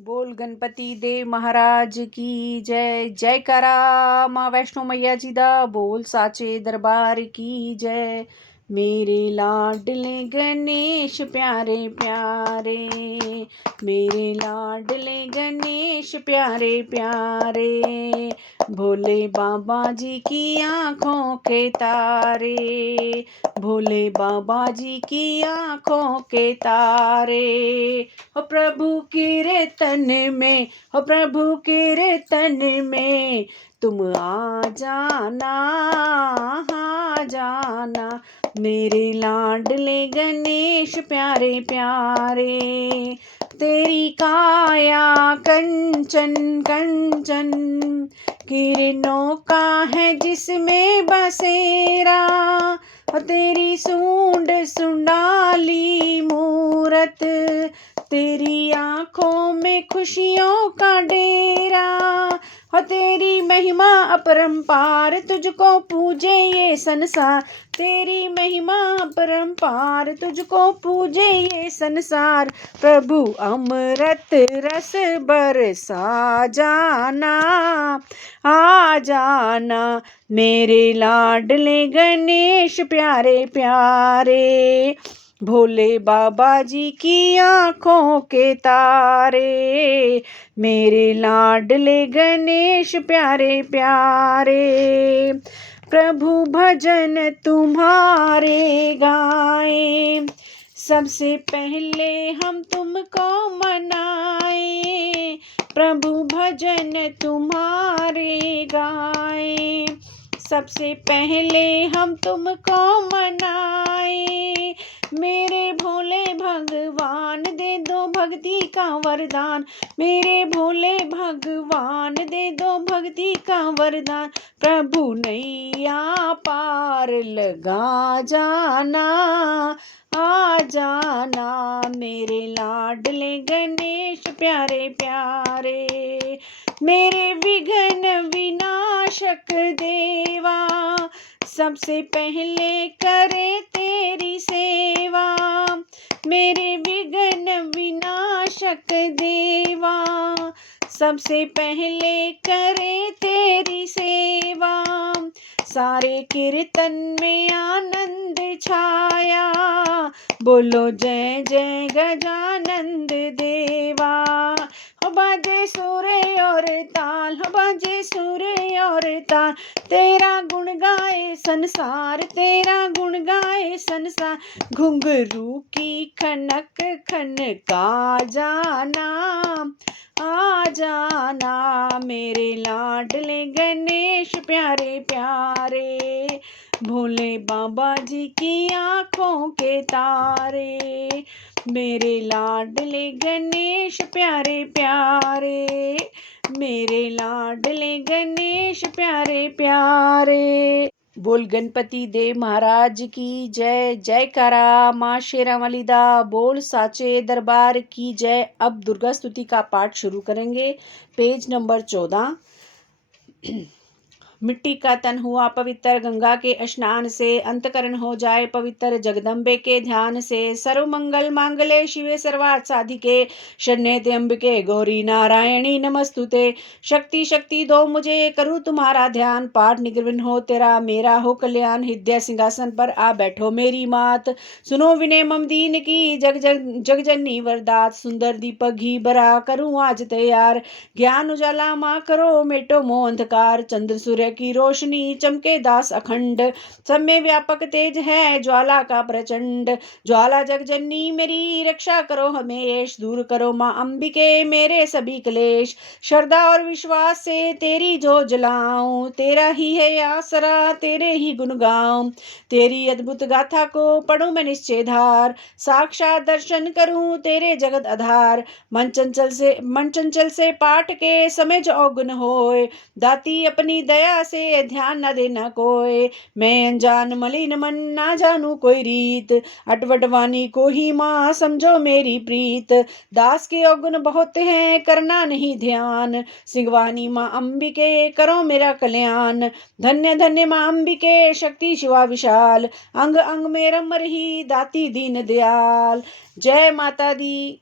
बोल गणपति देव महाराज की जय। जय करा माँ वैष्णो मैया जी दा। बोल साचे दरबार की जय। मेरे लाडले गणेश प्यारे प्यारे, मेरे लाडले गणेश प्यारे प्यारे, भोले बाबा जी की आँखों के तारे, भोले बाबा जी की आँखों के तारे। हो प्रभु के तन में, हो प्रभु के तन में, तुम आ जाना, आ जाना, मेरे लाडले गणेश प्यारे प्यारे। तेरी काया कंचन कंचन, किरणों का है जिसमें बसेरा, तेरी सूंड सुंडाली मूरत, तेरी आंखों में खुशियों का डेरा, हो तेरी महिमा अपरंपार, तुझको पूजे ये संसार, तेरी महिमा अपरंपार, तुझको पूजे ये संसार। प्रभु अमृत रस बरसा जाना, आ जाना, मेरे लाडले गणेश प्यारे प्यारे, भोले बाबा जी की आँखों के तारे, मेरे लाडले गणेश प्यारे प्यारे। प्रभु भजन तुम्हारे गाएं, सबसे पहले हम तुमको मनाएं, प्रभु भजन तुम्हारे गाएं, सबसे पहले हम तुमको मनाएं। मेरे भोले भगवान दे दो भक्ति का वरदान, मेरे भोले भगवान दे दो भक्ति का वरदान। प्रभु नैया पार लगा जाना, आ जाना, मेरे लाडले गणेश प्यारे प्यारे, मेरे विघ्न विनाशक देवा, सबसे पहले करे तेरी सेवा, मेरे विघ्न विनाशक देवा, सबसे पहले करे तेरी सेवा। सारे कीर्तन में आनंद छाया, बोलो जय जय गजानंद देवा। हो बाजे सूर्य और ताल, हो बाजे सूर्य और ताल, तेरा गुण गाए संसार, तेरा गुण गाए संसार। घुंघरू की खनक खनका जाना, आ जाना, मेरे लाडले गणेश प्यारे प्यारे, भोले बाबा जी की आँखों के तारे, मेरे लाडले गणेश प्यारे प्यारे, मेरे लाडले गणेश प्यारे प्यारे। बोल गणपति देव महाराज की जय। जय करा माँ शेरावाली दा। बोल साचे दरबार की जय। अब दुर्गा स्तुति का पाठ शुरू करेंगे। Page number 14। मिट्टी का तन हुआ पवित्र गंगा के स्नान से, अंतकरण हो जाए पवित्र जगदम्बे के ध्यान से। सर्व मंगल मांगले शिवे सर्वार्थ साधिके, शरण्ये त्र्यंबके गौरी नारायणी नमस्तुते। शक्ति शक्ति दो मुझे, करूँ तुम्हारा ध्यान, पाठ निगर्विन हो तेरा मेरा हो कल्याण। हृदय सिंहासन पर आ बैठो मेरी मात, सुनो विनय मम दीन की, जग जग जग जननी वरदात। सुंदर दीपक घी भरा करूँ आज तैयार, ज्ञान उजाला माँ करो मेटो मोह अंधकार। चंद्र सूर्य की रोशनी चमके दास अखंड, सब में व्यापक तेज है ज्वाला का प्रचंड। ज्वाला जग जननी मेरी रक्षा करो हमेश, दूर करो माँ अंबिके मेरे सभी क्लेश। श्रद्धा और विश्वास से तेरी जो जलाऊं, तेरा ही है आसरा तेरे ही गुण गाऊं। तेरी अद्भुत गाथा को पढ़ूं मैं निश्चय धार, साक्षात दर्शन करूं तेरे जगत आधार। मन चंचल से पाठ के समय जो अवगुण होए, दाती अपनी दया से ध्यान न देना कोय। मैं अनजान मलिन मन ना जानू कोई रीत, अटवटवानी को ही माँ समझो मेरी प्रीत। दास के अवगुण बहुत हैं करना नहीं ध्यान, सिंहवानी माँ अंबिके करो मेरा कल्याण। धन्य धन्य माँ अंबिके शक्ति शिवा विशाल, अंग अंग में रम रही दाती दीन दयाल। जय माता दी।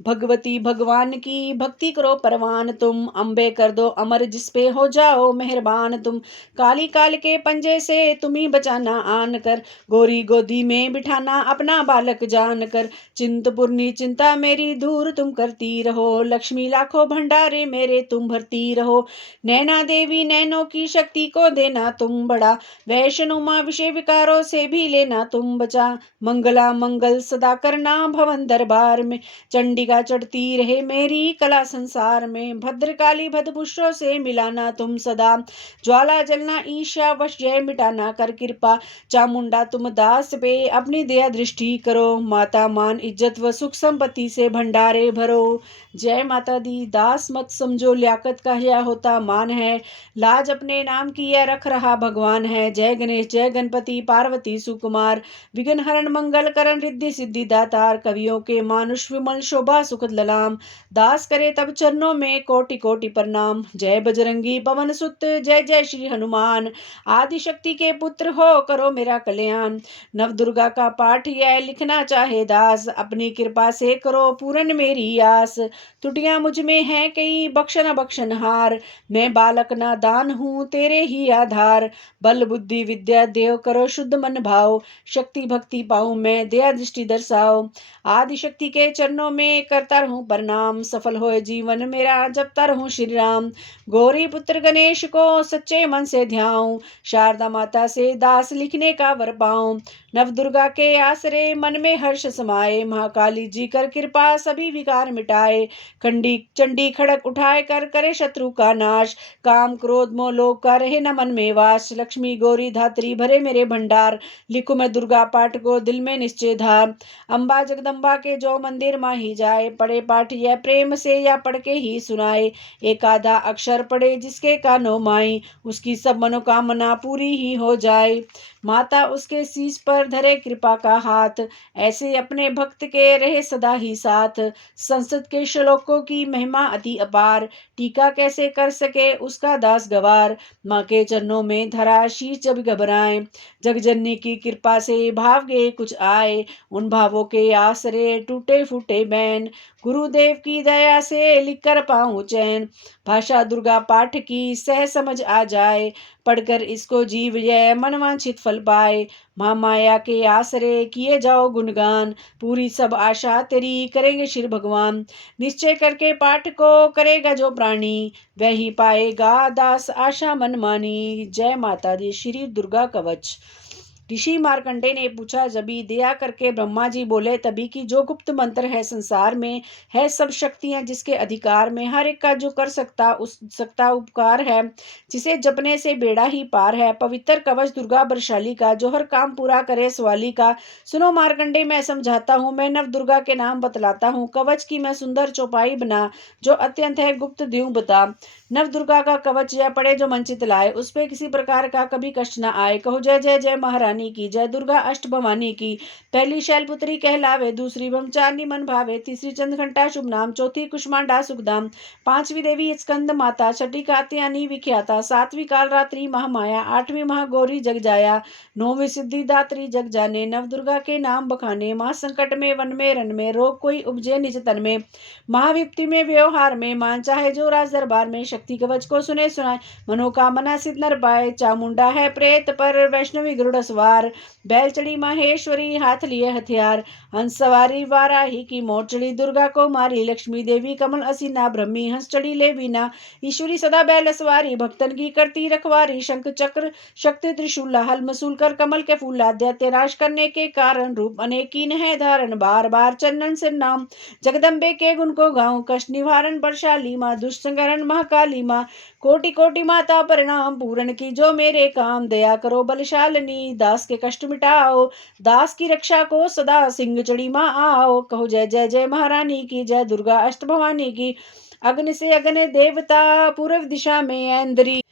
भगवती भगवान की भक्ति करो परवान तुम, अम्बे कर दो अमर जिस पे हो जाओ मेहरबान तुम। काली काल के पंजे से तुम्ही बचाना आन कर, गोरी गोदी में बिठाना अपना बालक जान कर। चिंतपूर्णी चिंता मेरी दूर तुम करती रहो, लक्ष्मी लाखों भंडारे मेरे तुम भरती रहो। नैना देवी नैनों की शक्ति को देना तुम बड़ा, वैष्णो माँ विषय विकारों से भी लेना तुम बचा। मंगला मंगल सदा करना भवन दरबार में, चंडिका चढ़ती रहे मेरी कला संसार में। भद्रकाली भद्रपुष्पों से मिलाना तुम सदा, ज्वाला जलना ईशा वश जय मिटाना कर कृपा। चामुंडा तुम दास पे अपनी दया दृष्टि करो, माता मान इज्जत व सुख संपत्ति से भंडारे भरो। जय माता दी। दास मत समझो लियाकत का यह होता मान है, लाज अपने नाम की यह रख रहा भगवान है। जय गणेश जय गणपति पार्वती सुकुमार, विघ्न हरण मंगल करण रिद्धि सिद्धि दातार। कवियों के मानुष विमल शोभा सुखद ललाम, दास करे तब चरणों में कोटि कोटि प्रणाम। जय बजरंगी पवन सुत जय जय श्री हनुमान, आदि शक्ति के पुत्र हो करो मेरा कल्याण। नव दुर्गा का पाठ यह लिखना चाहे दास, अपनी कृपा से करो पूर्ण मेरी आस। त्रुटियां मुझ में हैं कई बख्शन बख्शनहार, मैं बालक नादान हूँ तेरे ही आधार। बल बुद्धि विद्या देव करो शुद्ध मन भाव, शक्ति भक्ति पाऊं मैं दया दृष्टि दर्शाओ। आदि शक्ति के चरणों में करता रहूं प्रणाम, सफल होए जीवन मेरा जपता रहूं श्री राम। गौरी पुत्र गणेश को सच्चे मन से ध्याऊं, शारदा माता से दास लिखने का वर पाऊं। नव दुर्गा के आसरे मन में हर्ष समाए, महाकाली जी कर कृपा सभी विकार मिटाए। खंडी चंडी खड़क उठाए कर करे शत्रु का नाश, काम क्रोध मोह लोभ का रहे न मन में वास। लक्ष्मी गौरी धात्री भरे मेरे भंडार, लिखूं मैं दुर्गा पाठ को दिल में निश्चय धार। अम्बा जगदम्बा के जो मंदिर माही जाए, पढ़े पाठ यह प्रेम से या पढ़ के ही सुनाए। एक आधा अक्षर पढ़े जिसके कानों माई, उसकी सब मनोकामना पूरी ही हो जाए। माता उसके शीश पर धरे कृपा का हाथ, ऐसे अपने भक्त के रहे सदा ही साथ। संस्कृत के श्लोकों की महिमा अति अपार, टीका कैसे कर सके उसका दास गवार। माँ के चरणों में धरा शीश जब घबराए, जगजननी की कृपा से भाव गे कुछ आए। उन भावों के आसरे टूटे फूटे बैन, गुरुदेव की दया से लिख कर पाऊं चैन। भाषा दुर्गा पाठ की सह समझ आ जाए, पढ़कर इसको जीव यह मनवांछित फल पाए। महामाया के आसरे किए जाओ गुणगान, पूरी सब आशा तेरी करेंगे श्री भगवान। निश्चय करके पाठ को करेगा जो प्राणी, वही पाएगा दास आशा मन मानी। जय माता दी। श्री दुर्गा कवच। ऋषि मार्कंडे ने पूछा, जबी दया करके ब्रह्मा जी बोले तभी कि जो गुप्त मंत्र है संसार में, है सब शक्तियां जिसके अधिकार में, हर एक का जो कर सकता उपकार है, जिसे जपने से बेड़ा ही पार है। पवित्र कवच दुर्गा बलशाली का, जो हर काम पूरा करे सवाली का। सुनो मार्कंडे मैं समझाता हूँ, मैं नव दुर्गा के नाम बतलाता हूँ। कवच की मैं सुंदर चौपाई बना, जो अत्यंत है गुप्त द्यूं बता। नव दुर्गा का कवच यह पड़े जो मंचित लाए, उस पे किसी प्रकार का कभी कष्ट न आए। कहो जय जय जय महारानी की, जय दुर्गा अष्ट भवानी की। पहली शैलपुत्री कहलावे, दूसरी ब्रह्मचारिणी मन भावे, तीसरी चंद्रघंटा शुभ नाम, चौथी कुष्मांडा सुखदाम, पांचवी देवी स्कंद माता, छठी कात्यायनी विख्याता, सातवीं कालरात्रि महामाया, आठवीं महागौरी जग जाया, नौवीं सिद्धिदात्री जग जाने। नव दुर्गा के नाम बखाने, महा संकट में वन में रन में, रोग कोई उपजे निज तन में, महाविपत्ति में व्यवहार में, मान चाहे जो राज दरबार में। शक्ति कवच को सुने सुनाए, मनोकामना सिद्ध नर पाए। चामुंडा है प्रेत पर वैष्णवी गरुड़ सवार, बैल चढ़ी माहेश्वरी हाथ लिए हथियार। हंस सवारी वाराही की मोट चढ़ी, दुर्गा को मारी लक्ष्मी देवी कमल असीना ब्रह्मी। हंस चढ़ी ले बीना ईश्वरी सदा बैल सवारी, भक्तन की करती रखवारी। शंख चक्र शक्ति त्रिशूल हल मसूल कर कमल के फूल, दैत्य नाश करने के कारण रूप अनेकीन है धारण। बार बार चंदन से नाम जगदम्बे के गुण को गाऊं, कष्ट निवारण बलशाली माँ, दुष्ट संहरण महाकाली माँ। कोटि कोटि माता प्रणाम, पूर्ण की जो मेरे काम, दया करो बलशालिनी, दास के कष्ट मिटाओ, दास की रक्षा को सदा सिंह चढ़ी माँ आओ। कहो जय जय जय महारानी की, जय दुर्गा अष्ट भवानी की। अग्नि से अग्नि देवता, पूर्व दिशा में ऐन्द्री,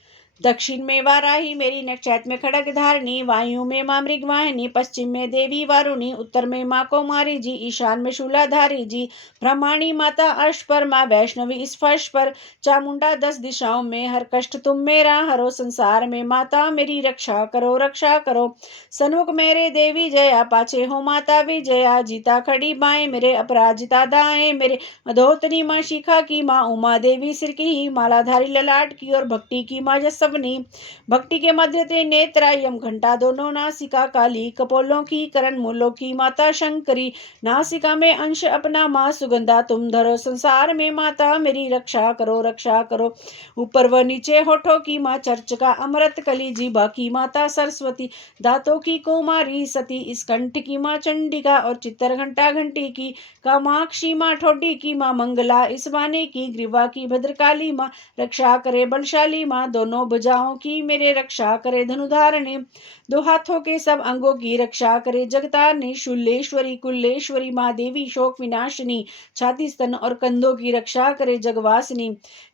दक्षिण में वाराही मेरी, नक्षत्र में खड़ग धारिणी, वायु में माँ मृगवाहिनी, पश्चिम में देवी वारुणी, उत्तर में माँ कौमारी जी, ईशान में शूलाधारी जी, ब्रह्माणी माता अर्श पर, माँ वैष्णवी इस फर्श पर, चामुंडा 10 दिशाओं में, हर कष्ट तुम मेरा हरो, संसार में माता मेरी रक्षा करो रक्षा करो। सन्मुख मेरे देवी जया, पाछे हो माता विजया, जीता खड़ी बाएं मेरे, अपराजिता दाएं मेरे, अधोतनी माँ शिखा की, माँ उमा देवी सिर की ही, मालाधारी ललाट की, और भक्ति की माँ जसवनी। भक्ति के मध्य त्रिनेत्रा, यम घंटा दोनों नासिका काली, कपोलों की करण मूलों की माता शंकरी, नासिका में अंश अपना माँ सुगंधा तुम धरो, संसार में माता मेरी रक्षा करो रक्षा करो। ऊपर व नीचे होठों की माँ चर्च का अमृत कली, जीभा की माता सरस्वती, दांतों की कुमारी सती, इस कंठ की माँ चंडिका, और चित्तर घंटा घंटी की, कामाक्षी माँ ठोडी की माँ मंगला, इस वाणी की ग्रीवा की भद्रकाली माँ, रक्षा करे बलशाली माँ, दोनों भुजाओं की मेरे रक्षा करे धनुधारिणी, दो हाथों के सब अंगों की रक्षा करे जगतारिणी, शूलेश्वरी कुल्लेश्वरी माँ देवी शोक विनाशिनी, छाती स्तन और कंधों की रक्षा करे जगवासिनी,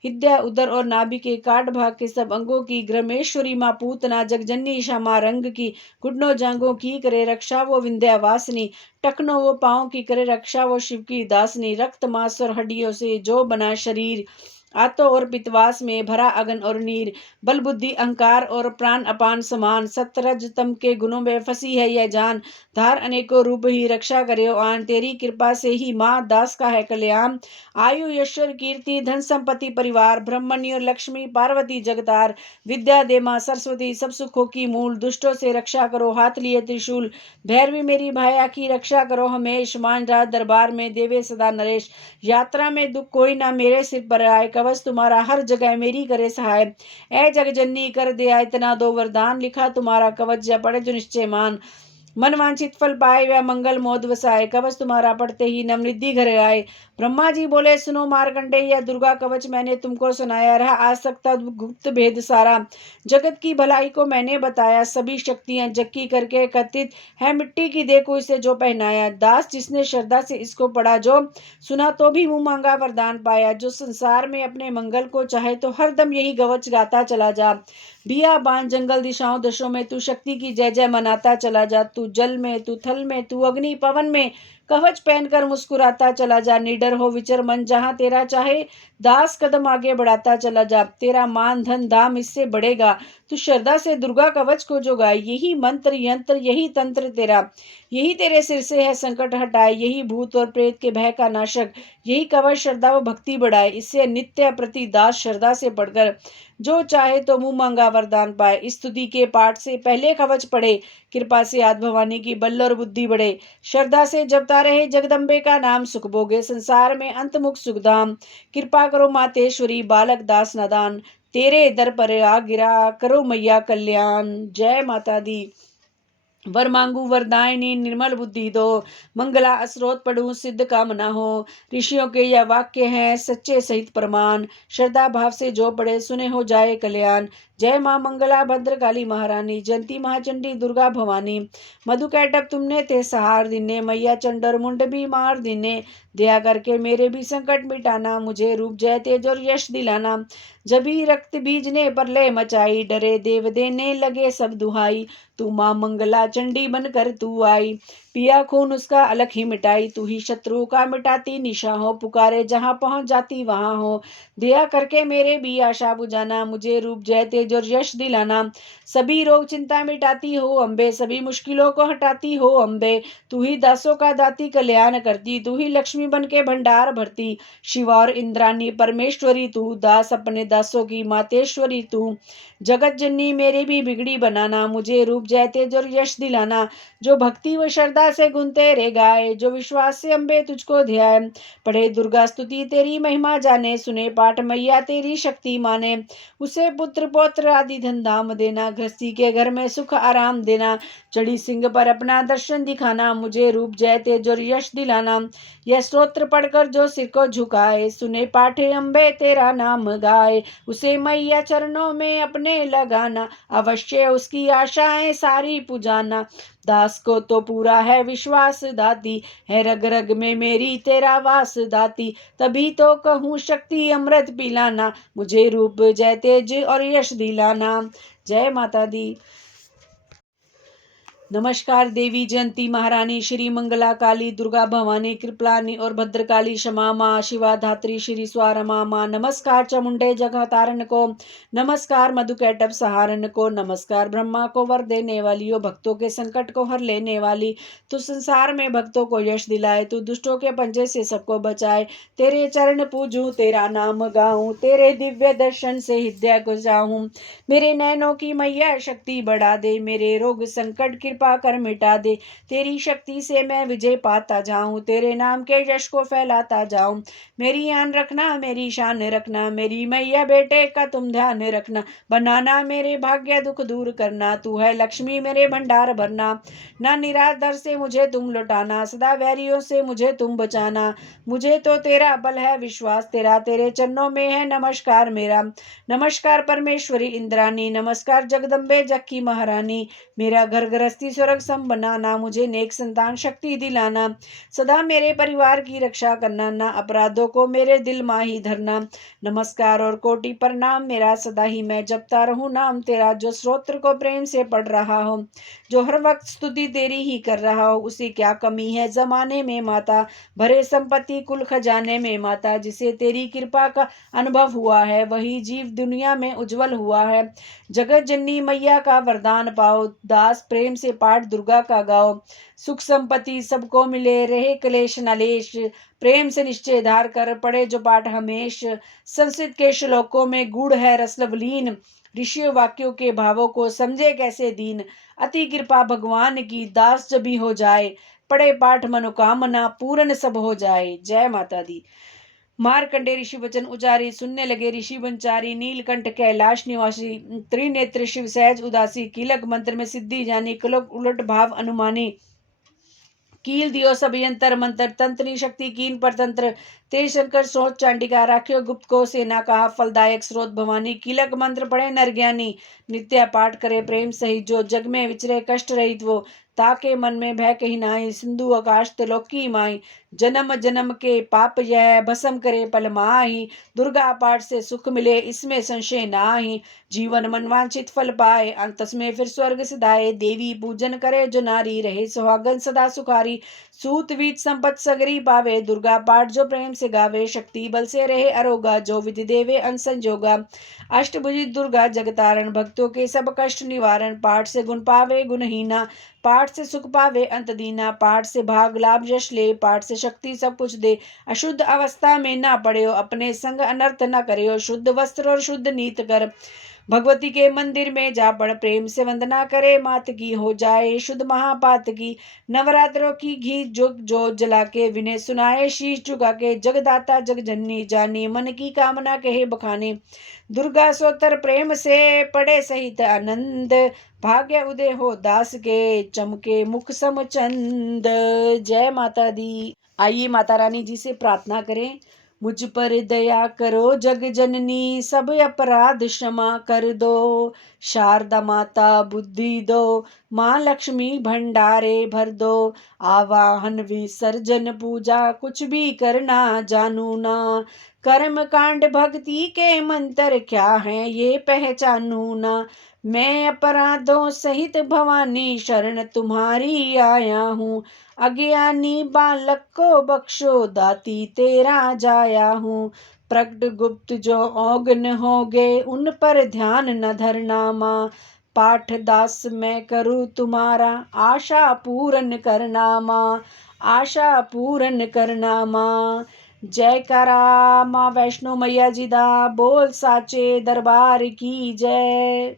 हृदय उदर और नाभि के काट भाग के सब अंगों की ग्रमेश्वरी माँ पूतना, जगजननी क्षमा रंग की, घुटनों जांघों की करे रक्षा वो विंध्यावासिनी, टखनों वो पाँव की करे रक्षा वो शिव की दासनी, रक्त मांस और हड्डियों से जो बना शरीर, आतो और पितवास में भरा अगन और नीर, बल बुद्धि अहंकार और प्राण अपान समान, सतरज तम के गुणों में फंसी है यह जान, धार अनेकों रूप ही रक्षा करे आन, तेरी कृपा से ही माँ दास का है कल्याण, आयु यश्वर कीर्ति धन संपत्ति परिवार, ब्रह्मण्य और लक्ष्मी पार्वती जगतार, विद्या दे माँ सरस्वती सब सुखों की मूल, दुष्टों से रक्षा करो हाथ लिए त्रिशूल, भैरवी मेरी भाया की रक्षा करो हमेश, मान राज दरबार में देवे सदा नरेश, यात्रा में दुख कोई ना मेरे सिर पर आए, कवच तुम्हारा हर जगह मेरी करे सहाय, ऐ जगजननी कर दिया इतना दो वरदान, लिखा तुम्हारा कवच जा पड़े जो निश्चय मान, मन वांछित फल पाए वह मंगल मोद वसाए, कवच तुम्हारा पढ़ते ही नमृद्धि घर आए। ब्रह्मा जी बोले सुनो मारकंडे, यह दुर्गा कवच मैंने तुमको सुनाया, रहा आज तक गुप्त भेद सारा, जगत की भलाई को मैंने बताया, सभी शक्तियां जक्की करके एकत्रित है, मिट्टी की देखो इसे जो पहनाया, दास जिसने श्रद्धा से इसको पढ़ा जो सुना तो भी मुंह मांगा वरदान पाया, जो संसार में अपने मंगल को चाहे तो हरदम यही कवच गाता चला जा, बियाबान जंगल दिशाओं दशों में तू शक्ति की जय जय मनाता चला जा, तू जल में तू थल में तू अग्नि पवन में कवच पहनकर मुस्कुराता चला जा, निडर हो विचर मन जहां तेरा चाहे, दास कदम आगे बढ़ाता चला जा, तेरा मान धन धाम इससे बढ़ेगा, तू श्रद्धा से दुर्गा कवच को जो गाए, यही मंत्र यंत्र यही तंत्र तेरा, यही तेरे सिर से है संकट हटाए, यही भूत और प्रेत के भय का नाशक, यही कवच श्रद्धा व भक्ति बढ़ाए, इससे नित्य प्रति दास श्रद्धा से पढ़कर जो चाहे तो मुंह मांगा वरदान पाए, इस स्तुति के पाठ से पहले कवच पढ़े, कृपा से आद भवानी की बल और बुद्धि बढ़े, श्रद्धा से जपता रहे जगदम्बे का नाम, सुख भोगे संसार में अंतमुख सुखधाम, कृपा करो मातेश्वरी बालक दास नादान, तेरे दर पर आ गिरा करो मैया कल्याण। जय माता दी। वर मांगू वरदायिनी निर्मल बुद्धि दो, मंगला स्रोत पढ़ूं सिद्ध कामना हो, ऋषियों के यह वाक्य हैं सच्चे सहित प्रमाण, श्रद्धा भाव से जो पढ़े सुने हो जाए कल्याण। जय माँ मंगला भद्रकाली महारानी, जयंती महाचंडी दुर्गा भवानी, मधुकैटभ तुमने ते सहार दिने, मैया चंडर मुंड भी मार दिने, दया करके मेरे भी संकट मिटाना, मुझे रूप जय तेज और यश दिलाना, जभी रक्त बीज ने प्रलय मचाई, डरे देव देने लगे सब दुहाई, तू माँ मंगला चंडी बनकर तू आई, पिया खून उसका अलख ही मिटाई, तू ही शत्रु का मिटाती निशा हो, पुकारे जहाँ पहुँच जाती वहाँ हो, दया करके मेरे भी आशा बुझाना, मुझे रूप जय तेज और यश दिलाना, सभी रोग चिंता मिटाती हो अम्बे, सभी मुश्किलों को हटाती हो अम्बे, तू ही दासों का दाती कल्याण करती, तू ही लक्ष्मी बन के भंडार भरती, शिवा और इंद्रानी परमेश्वरी तू, दास अपने दासों की मातेश्वरी तू, जगत जननी मेरी भी बिगड़ी बनाना, मुझे रूप जय तेज और यश दिलाना, जो भक्ति व श्रद्धा से गुण तेरे गाए, जो विश्वास से अम्बे तुझको ध्याए, पढ़े दुर्गा स्तुति तेरी महिमा जाने, सुने पाठ मैया तेरी शक्ति माने, उसे पुत्र पौत्र आदि धन धाम देना, गृहस्थी के घर में सुख आराम देना, चढ़ी सिंह पर अपना दर्शन दिखाना, मुझे रूप जय तेज और यश दिलाना, यह स्तोत्र पढ़कर जो सिर को झुकाए, सुने पाठे अम्बे तेरा नाम गाए, उसे मैया चरणों में अपने लगाना, अवश्य उसकी आशाएं सारी पुजाना, दास को तो पूरा है विश्वास दाती, है रग रग में मेरी तेरा वास दाती। तभी तो कहूँ शक्ति अमृत पिलाना, मुझे रूप जय तेज और यश दिलाना। जय माता दी। नमस्कार देवी जयंती, महारानी, श्री मंगला काली, दुर्गा भवानी, कृपलानी और भद्रकाली, क्षमा माँ, शिवा धात्री, श्री स्वारमा माँ। नमस्कार चामुंडे जगतारण को, नमस्कार मधुकैटभ सहारन को, नमस्कार ब्रह्मा को वर देने वाली हो, भक्तों के संकट को हर लेने वाली। तू संसार में भक्तों को यश दिलाए, तू दुष्टों के पंजे से सबको बचाए। तेरे चरण पूजूं, तेरा नाम गाऊं, तेरे दिव्य दर्शन से हृदय को जाऊं। मेरे नैनों की मैया शक्ति बढ़ा दे, मेरे रोग संकट कृपा कर मिटा दे। तेरी शक्ति से मैं विजय पाता जाऊं, तेरे नाम के यश को फैलाता जाऊं। मेरी आन रखना, मेरी शान रखना, मेरी मैया बेटे का तुम ध्यान रखना। बनाना मेरे भाग्य दुख दूर करना, तू है लक्ष्मी मेरे भंडार भरना। ना निरादर से मुझे तुम लुटाना, सदा वैरियों से मुझे तुम बचाना। मुझे तो तेरा बल है विश्वास तेरा, तेरे चरणों में है नमस्कार मेरा। नमस्कार परमेश्वरी इंद्रानी, नमस्कार जगदम्बे जग की महारानी। मेरा घर गृहस्थी स्वर्ग सम बनाना, मुझे नेक संतान शक्ति दिलाना। सदा मेरे परिवार की रक्षा करना, ना अपराधों को मेरे दिल में ही धरना। नमस्कार और कोटि प्रणाम मेरा, सदा ही मैं जपता रहूं नाम तेरा। जो स्तोत्र को प्रेम से पढ़ रहा हो, जो हर वक्त स्तुति तेरी ही कर रहा हो, उसे क्या कमी है जमाने में माता। भरे संपत्ति कुल खजाने में माता, जिसे तेरी कृपा का अनुभव हुआ है, वही जीव दुनिया में उज्जवल हुआ है। जगत जननी मैया का वरदान पाओ, दास प्रेम से पाठ दुर्गा का गाओ। सुख संपत्ति सबको मिले, रहे क्लेश नलेश, प्रेम से निश्चय धार कर पढ़े जो पाठ हमेश। संस्कृत के श्लोकों में गूढ़ है रस लवलीन, ऋषि वाक्यों के भावों को समझे कैसे दीन। अति कृपा भगवान की, दास जब भी हो जाए, पढ़े पाठ मनोकामना पूर्ण सब हो जाए। जय माता दी। मारकंडे ऋषि वचन उचारी, सुनने लगे ऋषि वंचारी। नीलकंठ कैलाश निवासी, त्रिनेत्र शिव सहज उदासी। कीलक मंत्र में सिद्धि जानी, कलक उलट भाव अनुमानी। कील दियो सब यंत्र मंत्र, तंत्री शक्ति कीन पर तंत्र। ते शंकर सोच चांडिका, राख्यो गुप्त को सेना कहा। फलदायक स्रोत भवानी, कीलक मंत्र पढ़े नर ज्ञानी। नित्य पाठ करे प्रेम सहित, जो जग में विचरे कष्ट रहित वो। ताके मन में भय कही नाई, सिंधु आकाश त्रिलोक की माई। जन्म जन्म के पाप यह भस्म करे पल माही। दुर्गा पाठ से सुख मिले इसमें संशय नाही। जीवन मनवांछित फल पाए, अंत में फिर स्वर्ग सिधाए। देवी पूजन करे जो नारी, रहे सुहागन सदा सुखारी। सूत वीत संपत सगरी पावे, दुर्गा पाठ जो प्रेम से गावे। शक्ति बल से रहे अरोगा, जो विधि देवे अनसंजोगा। अष्टभुजी दुर्गा जगतारण, भक्तों के सब कष्ट निवारण। पाठ से गुण पावे गुणहीना, पाठ से सुख पावे अंत दीना। पाठ से भाग लाभ यश ले, पाठ से शक्ति सब कुछ दे। अशुद्ध अवस्था में ना पड़े, अपने संग अनर्थ न करे। शुद्ध वस्त्र और शुद्ध नीत कर, भगवती के मंदिर में जा पड़। प्रेम से वंदना करे, मात की हो जाए शुद्ध महापात की। नवरात्रों की घी जो जो जला के, विनय सुनाए शीश झुका के। जगदाता जग जननी जानी, मन की कामना कहे बखाने। दुर्गा सोतर प्रेम से पढ़े सहित आनंद, भाग्य उदय हो दास के, चमके मुख सम चंद। जय माता दी। आइए माता रानी जी से प्रार्थना करें। मुझ पर दया करो जग जननी, सब अपराध क्षमा कर दो। शारदा माता बुद्धि दो, माँ लक्ष्मी भंडारे भर दो। आवाहन विसर्जन पूजा, कुछ भी करना जानू ना। कर्म कांड भक्ति के मंत्र क्या हैं ये पहचानू ना। मैं अपराधों सहित भवानी, शरण तुम्हारी आया हूँ। अज्ञानी बालक को बख्शो, दाती तेरा जाया हूँ। प्रकट गुप्त जो औगन होगे, उन पर ध्यान न धरना माँ। पाठ दास मैं करूँ तुम्हारा, आशा पूर्ण करना माँ। आशा पूर्ण करना माँ। जयकारा माँ वैष्णो मैया जी दा, बोल साचे दरबार की जय।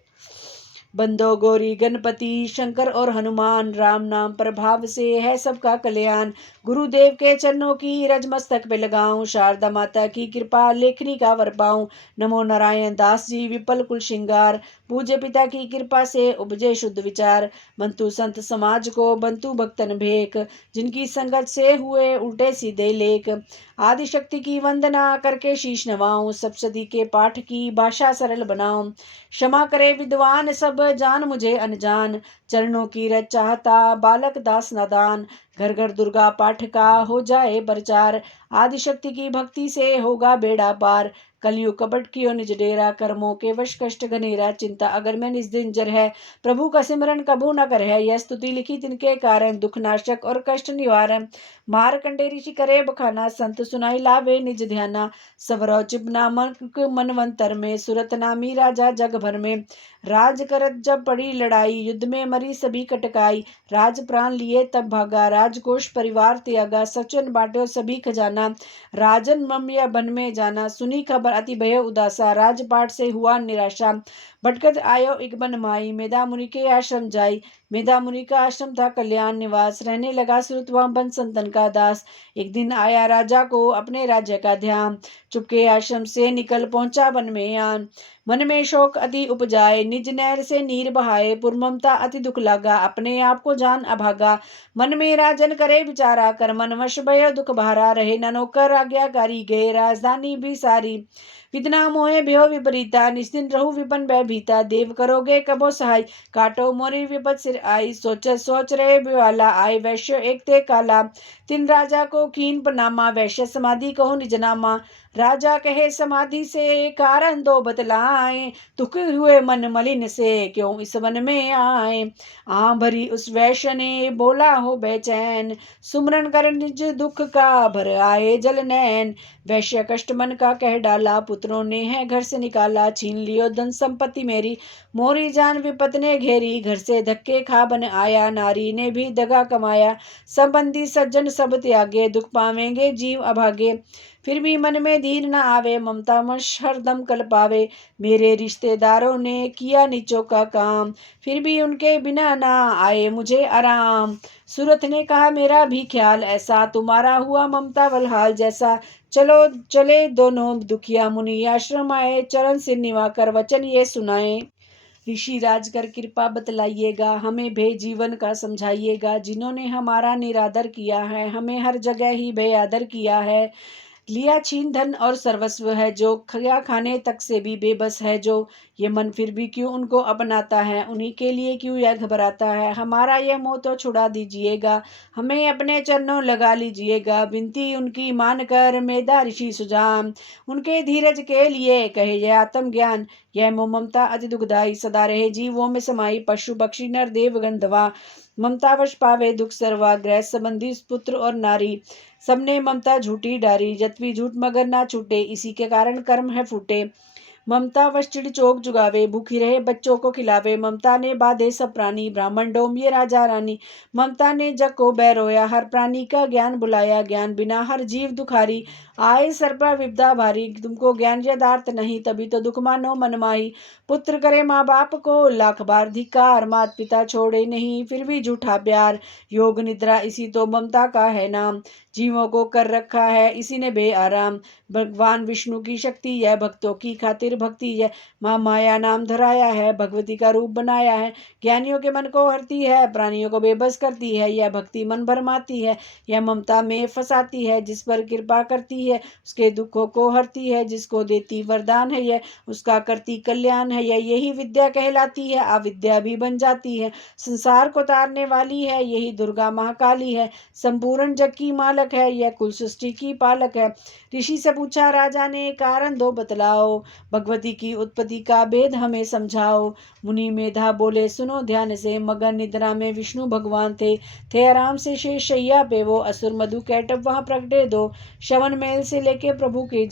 बंदो गौरी गणपति शंकर और हनुमान, राम नाम प्रभाव से है सबका कल्याण। गुरुदेव के चरणों की रज मस्तक पे लगाऊं, शारदा माता की कृपा लेखनी का वर पाऊं। नमो नारायण दास जी विपल कुल श्रृंगार, पूज्य पिता की कृपा से उपजे शुद्ध विचार। बंतु संत समाज को बंतु भक्तन भेक, जिनकी संगत से हुए उल्टे सीधे लेख। आदि शक्ति की वंदना करके शीश नवाऊं, सप्तशती के पाठ की भाषा सरल बनाऊं। क्षमा करे विद्वान सब, जान मुझे अनजान। चरणों की रज चाहता बालक दास नादान। घर घर दुर्गा पाठ का हो जाए प्रचार, आदिशक्ति की भक्ति से होगा बेड़ा पार। कलयुग कपट कियो निज डेरा, कर्मों के वश कष्ट घनेरा। चिंता अगर मैं निज दिन जर है, प्रभु का सिमरन कबू न कर है। यह स्तुति लिखी तिनके कारण, दुख नाशक और कष्ट निवारण। मारकंडे ऋषि करे बखाना, संत सुनाई लावे निज ध्याना। सवरो चिप नामक मनवंतर में, सुरत नामी राजा जग भर में। राज करत जब पड़ी लड़ाई, युद्ध में मरी सभी कटकाई। राज प्राण लिए तब भागा, राजकोष परिवार त्यागा। सचन बांटो सभी खजाना, राजन मम्य बन में जाना। सुनी खबर अति भय उदासा, राजपाट से हुआ निराशा। भटकत आयो एक बन माई, मेधा मुनि के आश्रम जाई। मेधा मुनि का आश्रम था कल्याण निवास, रहने लगा सुरत वहाँ बन संतन का दास। एक दिन आया राजा को अपने राज्य का ध्यान, चुपके आश्रम से निकल पहुंचा वन में आन। मन में शोक अति उपजाए, निज नैर से नीर बहाए। पुरममता अति दुख लागा, अपने आप को जान अभागा। मन में राजन करे विचारा, कर मन वश भय दुख भारा। रहे न नौकर आज्ञाकारी, गए राजधानी भी सारी। विधना मोहे भयो विपरीता, निस्दिन रहु विपन भय भीता। देव करोगे कबो सहाय, काटो मोरी विपद सिर आई। सोच रहे बिवाला, आए वैश्य एक ते काला। तिन राजा को कीन प्रनामा, वैश्य समाधि कहो निज नामा। राजा कहे समाधि से कारण दो बतलाए, दुख हुए मन मलिन से क्यों इस वन में आए। भरी उस वैश्य ने बोला हो बेचैन, सुमरन कर निज दुख का भर आए जल नैन। वैश्य कष्ट मन का कह डाला, पुत्रों ने है घर से निकाला। छीन लियो धन संपत्ति मेरी, मोरी जान विपत ने घेरी। घर से धक्के खा बन आया, नारी ने भी दगा कमाया। संबंधी सज्जन सब त्यागे, दुख पावेंगे जीव अभागे। फिर भी मन में धीर न आवे, ममता वश हरदम कल पावे। मेरे रिश्तेदारों ने किया नीचों का काम, फिर भी उनके बिना ना आए मुझे आराम। सूरत ने कहा मेरा भी ख्याल ऐसा, तुम्हारा हुआ ममता बलहाल जैसा। चलो चले दोनों दुखिया मुनि आश्रम आए, चरण सिर निवा कर वचन ये सुनाए। ऋषि राज कर कृपा बतलाइएगा, हमें भय जीवन का समझाइएगा। जिन्होंने हमारा निरादर किया है, हमें हर जगह ही बेआदर किया है। लिया छीन धन और सर्वस्व है जो, खया खाने तक से भी बेबस है जो। ये मन फिर भी क्यों उनको अपनाता है, उन्हीं के लिए क्यों यह घबराता है। हमारा यह मोह तो छुड़ा दीजिएगा, हमें अपने चरणों लगा लीजिएगा। विनती उनकी मान कर मेधा ऋषि सुजान, उनके धीरज के लिए कहे यह आत्म ज्ञान। यह मोह ममता अति दुखदाई, सदा रहे जीवों में समाई। पशु पक्षी नर देव गंधवा, ममतावश पावे दुख सर्वा। गृह संबंधी पुत्र और नारी, सबने ममता झूठी डारी। जतवी झूठ मगर ना छूटे, इसी के कारण कर्म है फूटे। ममता वश चिड़ चोक जुगावे, भूखी रहे बच्चों को खिलावे। ममता ने बाधे सब प्राणी, ब्राह्मण डोम्ये राजा रानी। ममता ने जग को बैरोया, हर प्राणी का ज्ञान बुलाया। ज्ञान बिना हर जीव दुखारी, आए सर पर विपदा भारी। तुमको ज्ञान यदार्थ नहीं, तभी तो दुख मानो मन माही। पुत्र करे माँ बाप को लाख बार धिक्कार, माता पिता छोड़े नहीं फिर भी झूठा प्यार। योग निद्रा इसी तो ममता का है नाम, जीवों को कर रखा है इसी ने बेआराम। भगवान विष्णु की शक्ति यह, भक्तों की खातिर भक्ति है। माँ माया नाम धराया है, भगवती का रूप बनाया है। ज्ञानियों के मन को हरती है, प्राणियों को बेबस करती है। यह भक्ति मन भरमाती है, यह ममता में फंसाती है। जिस पर कृपा करती है उसके दुखों को हरती है, जिसको देती वरदान है यह उसका करती कल्याण है। यही विद्या कहलाती है, अविद्या भी बन जाती है। संसार को तारने वाली है, यही दुर्गा महाकाली है। संपूर्ण जग की मालक है, यह कुल सृष्टि की पालक है। ऋषि से पूछा राजा ने, कारण दो बतलाओ, भगवती की उत्पत्ति का भेद हमें समझाओ। मुनि मेधा बोले सुनो ध्यान से, मगन निद्रा में विष्णु भगवान थे आराम से शेष शैया पे वो। असुर मधु कैटव वहां प्रगटे दो, श्रवण मेल से लेके प्रभु के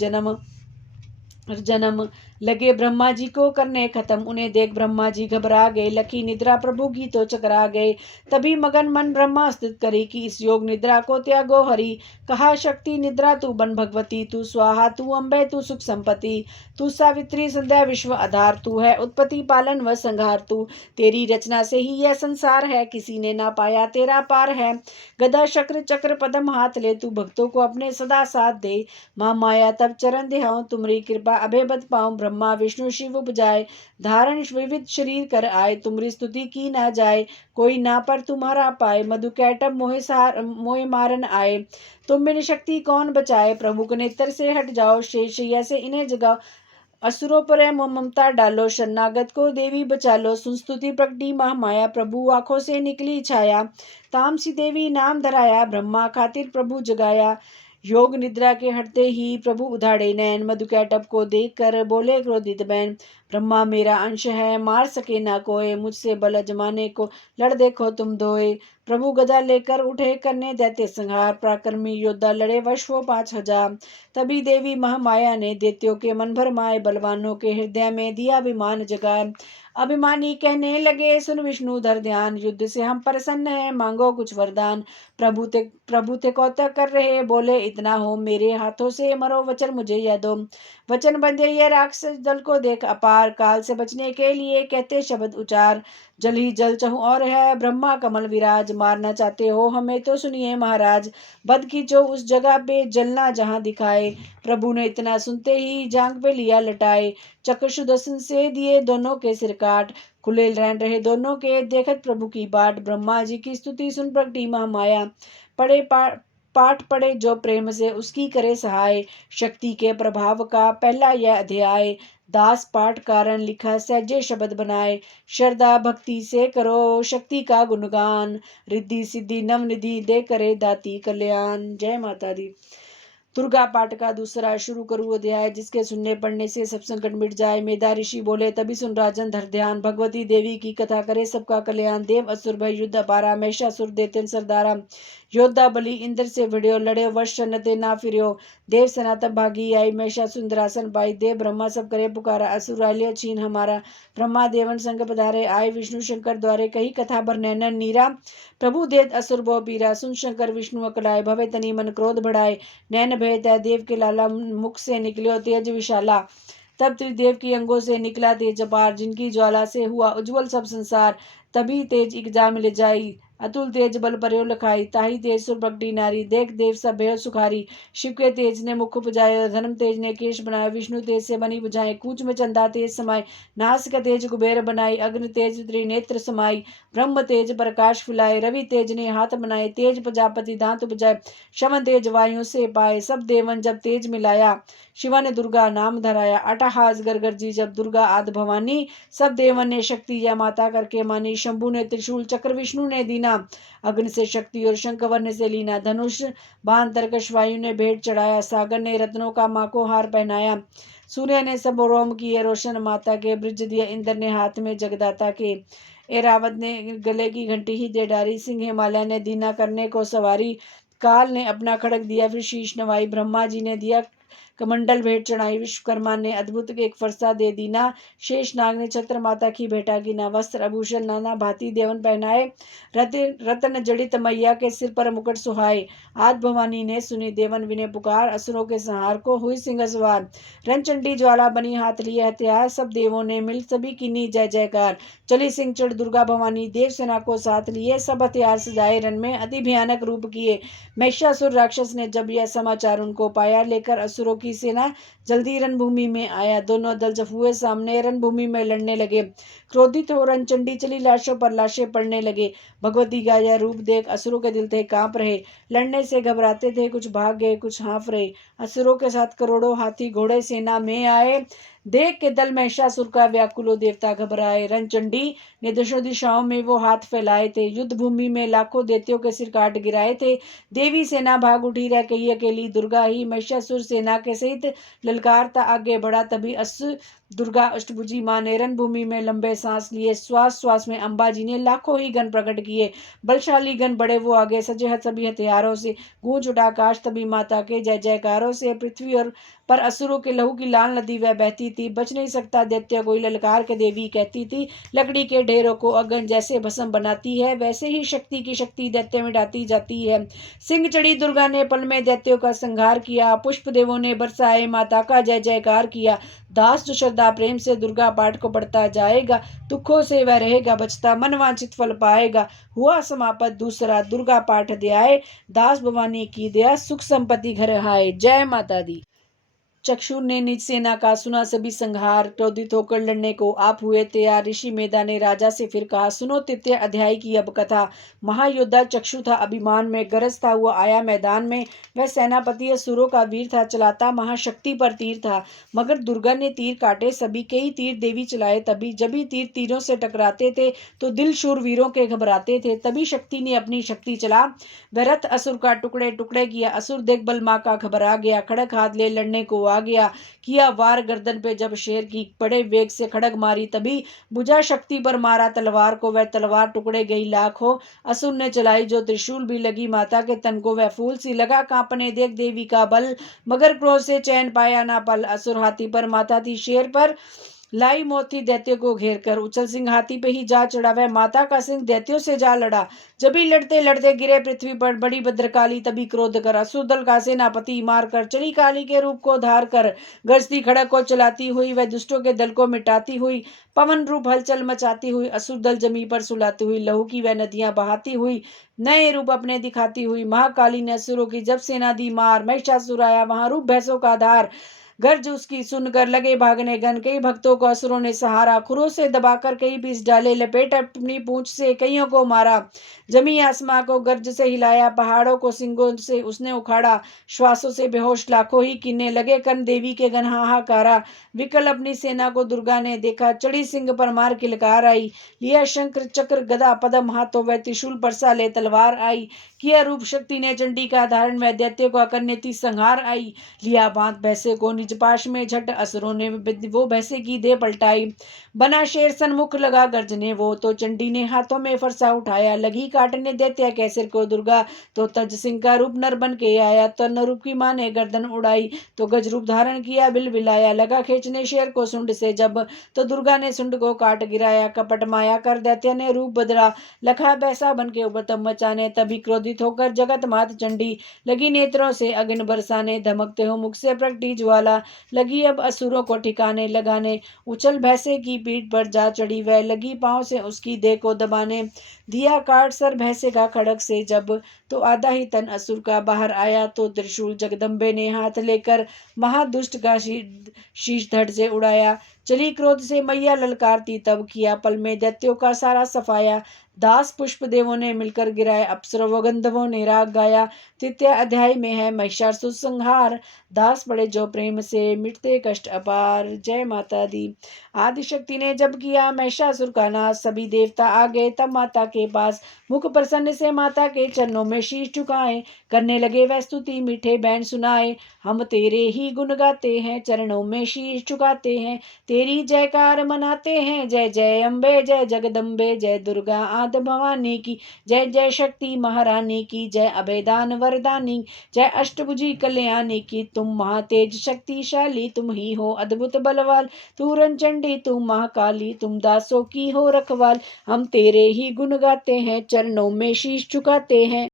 जन्म लगे ब्रह्मा जी को करने खत्म। उन्हें देख ब्रह्मा जी घबरा गए, लखी निद्रा प्रभु की तो चकरा गए। तभी मगन मन ब्रह्मा स्थित करी, कि इस योग निद्रा को त्यागो हरि। कहा शक्ति निद्रा तू बन भगवती, तू स्वाहा तू अम्बे तू सुख संपत्ति। तू सावित्री संध्या विश्व आधार, तू है उत्पत्ति पालन व संहार। तू तेरी रचना से ही यह संसार है, किसी ने ना पाया तेरा पार है। गदा शक्र चक्र पदम हाथ ले, तू भक्तों को अपने सदा साथ दे। माँ माया तब चरण दिहाऊं, तुमरी कृपा अभय बद पाऊं। ब्रह्मा विष्णु शिव उपजाए, धारण विविध शरीर कर आए। तुमरी स्तुति की ना जाए, कोई ना पर तुम्हारा पाए। मधु कैटब मोहे मारन आए, तुम बिन शक्ति कौन बचाए। प्रभु के नेत्र से हट जाओ, शेष से इन्हें जगाओ। असुरों पर है मोह ममता डालो, शरणागत को देवी बचा लो। सुस्तुति प्रगटी महामाया, प्रभु आंखों से निकली छाया। तामसी देवी नाम धराया, ब्रह्मा खातिर प्रभु जगाया। योग निद्रा के हटते ही प्रभु उधाड़े नैन, मधुकैटभ को देख कर बोले क्रोधित बैन। ब्रह्मा मेरा अंश है, मार सके ना कोई, मुझसे बल जमाने को लड़ देखो तुम दोए। प्रभु गदा लेकर उठे करने दैत्य संहार, पराक्रमी योद्धा लड़े वश वो 5,000। तभी देवी महामाया ने दैत्यों के मन भर माए, बलवानों के हृदय में दिया अभिमान जगाए। अभिमानी कहने लगे सुन विष्णु धर ध्यान, युद्ध से हम प्रसन्न हैं मांगो कुछ वरदान। प्रभु थे कौतक कर रहे, बोले इतना हो मेरे हाथों से मरो, वचन मुझे यह दो। वचन बंधे ये राक्षस दल को देख अपार, काल से बचने के लिए कहते शब्द उचार। जल ही जल चहु और है, ब्रह्मा कमल विराज, मारना चाहते हो हमें तो सुनिए महाराज। बद कीचो उस जगह पे जलना जहाँ दिखाए। प्रभु ने इतना सुनते ही जांग पे लिया लटाए, चक्र सुदर्शन से दिए दोनों के सिर काट। खुले रहन रहे दोनों के, देखत प्रभु की बाट। ब्रह्मा जी की स्तुति सुन प्रगटी महामाया, पढ़े पाठ पढ़े जो प्रेम से उसकी करे सहाय। शक्ति के प्रभाव का पहला यह अध्याय, दास पाठ कारण लिखा सहजे शब्द बनाए। श्रद्धा भक्ति से करो शक्ति का गुणगान, रिद्धि सिद्धि नवनिधि दे करे दाती कल्याण। जय माता दी। दुर्गा पाठ का दूसरा शुरू करूँ अध्याय, जिसके सुनने पढ़ने से सब संकट मिट जाए। मेधा ऋषि बोले तभी सुन राजन धर ध्यान, भगवती देवी की कथा करे सबका कल्याण। देव असुर भय युद्ध अपारा, महिषासुर देते सरदारा। योद्धा बलि इंद्र से भिड़्यो, लड़े वर्ष शनते ना फिर्यो। देव सेना तब भागी आई, महिषासुर इंद्रासन पाई। देव ब्रह्मा सब करे पुकारा, असुर आलिया छीन हमारा। ब्रह्मा देवन संग पधारे, आए विष्णु शंकर द्वारे। कही कथा भर नैनन नीरा, प्रभु देत असुर बहु पीरा। सुन शंकर विष्णु अकलाए, भवे तनी मन क्रोध बढ़ाए। नैन भय तय देव के लाला, मुख से निकलियो तेज विशाला। तब त्रिदेव की अंगों से निकला तेज अपार, जिनकी ज्वाला से हुआ उज्ज्वल सब संसार। तभी तेज इकजा मिल जाई, अतुल तेज बल पर्यो लखाई। ताही तेज सुर प्रगटी नारी, देख देव सब भयो सुखारी। शिव के तेज ने मुख उपजाए, धर्म तेज ने केश बनाए। विष्णु तेज से बनी बुझाए, कूच में चंदा तेज समाये। नास का तेज कुबेर बनाई, अग्नि तेज त्रिनेत्र समाई। ब्रह्म तेज प्रकाश फिलाए, रवि तेज ने हाथ बनाए। तेज प्रजापति दांत उपजाए, शमन तेज वायु से पाए। सब देवन जब तेज मिलाया, शिवा ने दुर्गा नाम धराया। अट्टहास गरगरजी जब दुर्गा आद भवानी, सब देवन ने शक्ति या माता करके मानी। शंभु ने त्रिशूल चक्र, विष्णु ने दीना, अग्नि से शक्ति और शंखवर्ण से लीना। धनुष बाण तरकश वायु ने भेंट चढ़ाया, सागर ने रत्नों का माँ को हार पहनाया। सूर्य ने सब रोम किए रोशन माता के, ब्रज दिया इंद्र ने हाथ में जगदाता के। एरावत ने गले की घंटी ही दे डारी, सिंह हिमालय ने दीना करने को सवारी। काल ने अपना खड़ग दिया फिर शीश नवाई, ब्रह्मा जी ने दिया कमंडल भेंट चढ़ाई। विश्वकर्मा ने अद्भुत एक फरसा दे दीना, शेष नाग ने छत्र माता की भेंटा गिना। वस्त्र आभूषण नाना भांति देवन पहनाए, रतन जड़ित मैया के सिर पर मुकुट सुहाए। आज भवानी ने सुनी देवन विने पुकार, असुरों के संहार को हुई सिंह सवार। रणचंडी ज्वाला बनी हाथ लिए हथियार, सब देवों ने मिल सभी कीनी जय जयकार। चली सिंह चढ़ दुर्गा भवानी, देव सेना को साथ लिए। सब हथियार सजाए रण में अति भयानक रूप किए। महिषासुर राक्षस ने जब यह समाचार उनको पाया, लेकर असुरों की सेना जल्दी रणभूमि में आया। दोनों दल जब हुए सामने, रणभूमि में लड़ने लगे। क्रोधित हो रणचंडी चली, लाशों पर लाशें पड़ने लगे। भगवती का यह रूप देख असुरों के दिल थे कांप रहे। लड़ने से घबराते थे, कुछ भाग गए कुछ हाँफ रहे। असुरों के साथ करोड़ों हाथी घोड़े सेना में आए। देख के दल महिषासुर का व्याकुलो देवता घबराए। रणचंडी ने दशों दिशाओं में वो हाथ फैलाए थे, युद्ध भूमि में लाखों दैत्यों के सिर काट गिराए थे। देवी सेना भाग उठी, रह गई अकेली दुर्गा ही महिषासुर सेना के सहित ललकारता आगे बढ़ा। तभी दुर्गा अष्टभुजी मां ने रणभूमि में लंबे सांस लिए। श्वास श्वास में अंबा जी ने लाखों ही गण प्रकट किए। बलशाली गण बड़े वो आगे, सजे सभी हथियारों से। गूंज उठा आकाश तभी माता के जय जयकारों से। पृथ्वी और पर असुरों के लहू की लाल नदी वह बहती थी। बच नहीं सकता दैत्य कोई, ललकार के देवी कहती थी। लकड़ी के ढेरों को अग्नि जैसे भस्म बनाती है, वैसे ही शक्ति की शक्ति दैत्य मिटाती जाती है। सिंह चढ़ी दुर्गा ने पल में दैत्यों का संहार किया। पुष्प देवों ने बरसाए, माता का जय जयकार किया। दास जो श्रद्धा प्रेम से दुर्गा पाठ को पढ़ता जाएगा, दुखों से वह रहेगा बचता, मन वांछित फल पाएगा। हुआ समापत दूसरा दुर्गा पाठ अध्याय। दास भवानी की दया, सुख संपत्ति घर आए। जय माता दी। चक्षु ने निज सेना का सुना सभी संहार, क्रोधित होकर लड़ने को आप हुए तैयार। ऋषि मेधा ने राजा से फिर कहा, सुनो तृतीय अध्याय की अब कथा। महायोद्धा चक्षु था, अभिमान में गरजता हुआ आया मैदान में। वह सेनापति असुरों का वीर था, चलाता महाशक्ति पर तीर था। मगर दुर्गा ने तीर काटे सभी, कई तीर देवी चलाए तभी। जब भी तीर तीरों से टकराते थे तो दिल शूर वीरों के घबराते थे। तभी शक्ति ने अपनी शक्ति चला, वह रथ असुर का टुकड़े टुकड़े किया। असुर देख बलमा का घबरा गया, खड़ग हाथ ले लड़ने को आ गया। किया वार गर्दन पे जब शेर की, बड़े वेग से खड़ग मारी तभी। भुजा शक्ति पर मारा तलवार को, वह तलवार टुकड़े गई लाखों। असुर ने चलाई जो त्रिशूल भी लगी माता के तन को, वह फूल सी लगा कांपने देख देवी का बल। मगर क्रोध से चैन पाया ना पल। असुर हाथी पर, माता थी शेर पर। लाई मोती दैत्य को घेर कर, उछल सिंह हाथी पे ही जा चढ़ा। वह माता का सिंह दैत्यों से जा लड़ा। जब भी लड़ते लड़ते गिरे पृथ्वी पर, बड़ी भद्रकाली तभी क्रोध कर। असुर दल का सेनापति मार कर, चली काली के रूप को धार कर। गरजती खड़ग को चलाती हुई, वह दुष्टों के दल को मिटाती हुई। पवन रूप हलचल मचाती हुई, असुर दल जमी पर सुलाती हुई। लहू की वह नदियां बहाती हुई, नए रूप अपने दिखाती हुई। महाकाली ने असुरों की जब सेना दी मार, महिषासुर आया वहां रूप भैंसों का धार। गर्ज उसकी सुनकर लगे भागने गन, कई भक्तों को असुरों ने सहारा। खुरों से दबाकर कई बीस डाले, लपेट अपनी पूंछ से कईयों को मारा। जमी आसमां को गर्ज से हिलाया, पहाड़ों को सिंगों से उसने उखाड़ा। श्वासों से बेहोश लाखों ही कीने, लगे कन देवी के गन हाहाकारा। विकल अपनी सेना को दुर्गा ने देखा, चढ़ी सिंह पर मार किलकार आई। लिया शंकर चक्र गदा पदम हाथों, वह त्रिशूल परसा ले तलवार आई। किया रूप शक्ति ने चंडी का धारण, वह दैत्य को करने थी संहार आई। लिया बांध भैंसे को निज पाश में झट, असुरों ने वो भैंसे की दे पलटाई। बना शेर सन्मुख लगा गर्जने वो, तो चंडी ने हाथों में फरसा उठाया। लगी काटने दैत्य के सिर को दुर्गा, तो तज सिंह का रूप नर बन के आया। तो नर रूप की मां ने गर्दन उड़ाई, तो गज रूप धारण किया बिल बिलाया। लगा खींचने शेर को सुंड से जब, तो दुर्गा ने सुंड को काट गिराया। कपट माया कर दैत्य ने रूप बदला, लखा बैसा बन के उपतम मचाने। तभी क्रोधित होकर जगत मात चंडी, लगी नेत्रों से अग्नि बरसाने। धमकते हो मुख से प्रगटी ज्वाला, लगी अब असुरों को ठिकाने लगाने। उछल भैंसे की पीठ पर जा चढ़ी, वह लगी पांव से उसकी देह को दबाने। दिया काट सर भैंसे का खड़ग से जब, तो आधा ही तन असुर का बाहर आया। तो त्रिशूल जगदम्बे ने हाथ लेकर, महादुष्ट का शीश धड़ से उड़ाया। चली क्रोध से मैया ललकारती तब, किया पल में दैत्यों का सारा सफाया। दास पुष्प देवों ने मिलकर गिराए, अप्सरों व गंधर्वों ने राग गाया। तृतीय अध्याय में है महिषासुर संहार, दास पड़े जो प्रेम से मिटते कष्ट अपार। जय माता दी। आदिशक्ति ने जब किया महिषासुर का नाश, सभी देवता आ गए तब माता के पास। मुख प्रसन्न से माता के चरणों में शीश झुकाए, करने लगे वह स्तुति मीठे बैन सुनाए। हम तेरे ही गुण गाते हैं, चरणों में शीश झुकाते हैं, तेरी जयकार मनाते हैं। जय जय अम्बे जय जगदम्बे, जय दुर्गा आद भवानी की, जय जय शक्ति महारानी की, जय अभयदान वरदानी, जय अष्टभुजी कल्याणी की। तुम महातेज शक्तिशाली, तुम ही हो अद्भुत बलवाल, तू रंचंडी तुम महाकाली, तुम दासों की हो रखवाल। हम तेरे ही गुण गाते हैं, चरणों में शीश झुकाते हैं।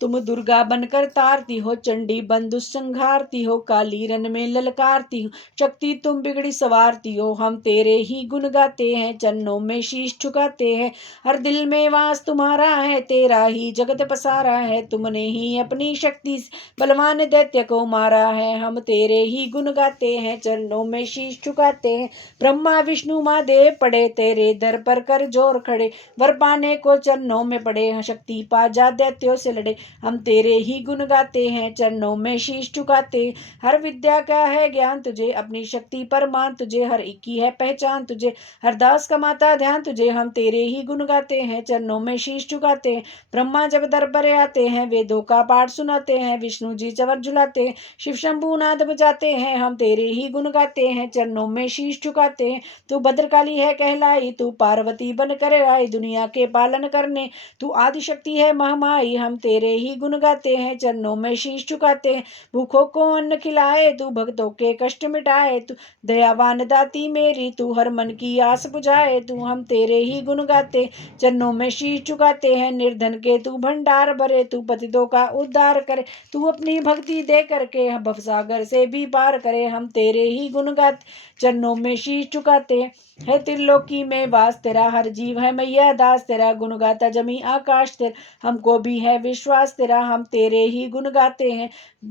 तुम दुर्गा बनकर तारती हो, चंडी बन दुष्संहारती हो, काली रन में ललकारती हो, शक्ति तुम बिगड़ी सवारती हो। हम तेरे ही गुण गाते हैं, चरणों में शीश झुकाते हैं। हर दिल में वास तुम्हारा है, तेरा ही जगत पसारा है, तुमने ही अपनी शक्ति से बलवान दैत्य को मारा है। हम तेरे ही गुण गाते हैं, चरणों में शीश झुकाते हैं। ब्रह्मा विष्णु महादेव पड़े तेरे दर पर कर जोर खड़े, वर पाने को चरणों में पड़े, शक्ति पा जा दैत्यों से लड़े। हम तेरे ही गुण गाते हैं, चरणों में शीश झुकाते। हर विद्या का है ज्ञान तुझे, अपनी शक्ति पर मान तुझे, हर एक की है पहचान तुझे, हर दास का माता ध्यान तुझे। हम तेरे ही गुण गाते हैं, चरणों में शीश झुकाते हैं। ब्रह्मा जब दर पर आते हैं, वेदों का पाठ सुनाते हैं, विष्णु जी चवर झुलाते हैं, शिव शंभु नाद बजाते हैं। हम तेरे ही गुण गाते हैं, चरणों में शीश झुकाते हैं। तू भद्रकाली है कहलाई, तू पार्वती बन कर आई दुनिया के पालन करने, तू आदिशक्ति है महामाई। हम तेरे ही गुण गाते हैं, चरणों में शीश झुकाते हैं। भूखों को अन्न खिलाए, तू भक्तों के कष्ट मिटाए, तू दयावान दाती मेरी, तू हर मन की आस बुझाए। तू हम तेरे ही गुण गाते, चरणों में शीश झुकाते हैं। निर्धन के तू भंडार भरे, तू पतितों का उद्धार करे, तू अपनी भक्ति दे करके भवसागर से भी पार करे। हम तेरे ही गुण गाते, चरणों में शीश झुकाते हैं। है त्रिलोकी में वास तेरा, हर जीव है मैया दास तेरा, गुण गाता जमी आकाश तेरा। हमको भी है विश्वास दास तेरा, हम तेरे ही गुण गाते हैं,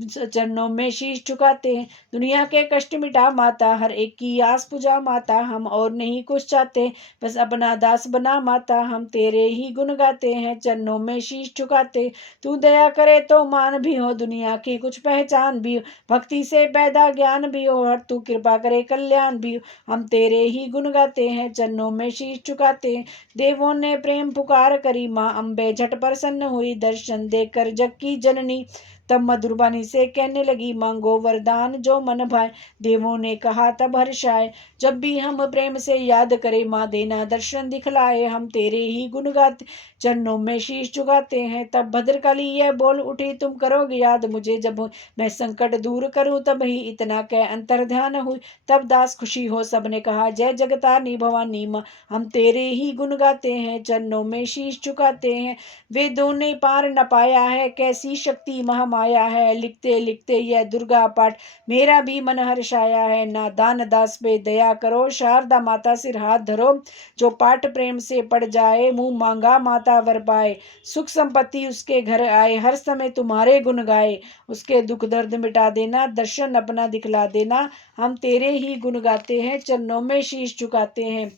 चरणों में शीश झुकाते हैं। दुनिया के कष्ट मिटा माता, हर एक की आस पुजा माता, हम और नहीं कुछ चाहते, बस अपना दास बना माता, हम तेरे ही गुण गाते हैं, चरणों में शीश झुकाते। तू दया करे तो मान भी हो, दुनिया की कुछ पहचान भी हो, भक्ति से पैदा ज्ञान भी हो, और तू कृपा करे कल्याण भी हो, हम तेरे ही गुण गाते हैं, चरणों में शीश झुकाते हैं। देवों ने प्रेम पुकार करी, माँ अम्बे झट प्रसन्न हुई, दर्शन देकर जग की जननी, तब मधुर वाणी से कहने लगी, मांगो वरदान जो मन भाए। देवों ने कहा तब हर्षाए, जब भी हम प्रेम से याद करें, माँ देना दर्शन दिखलाए, हम तेरे ही गुण गाते, चरणों में शीश झुकाते हैं। तब भद्रकाली यह बोल उठी, तुम करोगे याद मुझे, जब मैं संकट दूर करूं, तब ही इतना कह अंतर ध्यान हुई। तब दास खुशी हो सबने कहा, जय जगतानी भवानी माँ, हम तेरे ही गुण गाते हैं, चरणों में शीश झुकाते हैं। वेदों ने पार न पाया है, कैसी शक्ति महामाया है, लिखते लिखते यह दुर्गा पाठ मेरा भी मन हर्षाया है। नादान दास पे दया करो, शारदा माता सिर हाथ धरो, जो पाठ प्रेम से पड़ जाए, मुंह मांगा माता वर पाए। सुख संपत्ति उसके घर आए, हर समय तुम्हारे गुण गाए, उसके दुख दर्द मिटा देना, दर्शन अपना दिखला देना, हम तेरे ही गुण गाते हैं, चरणों में शीश झुकाते हैं।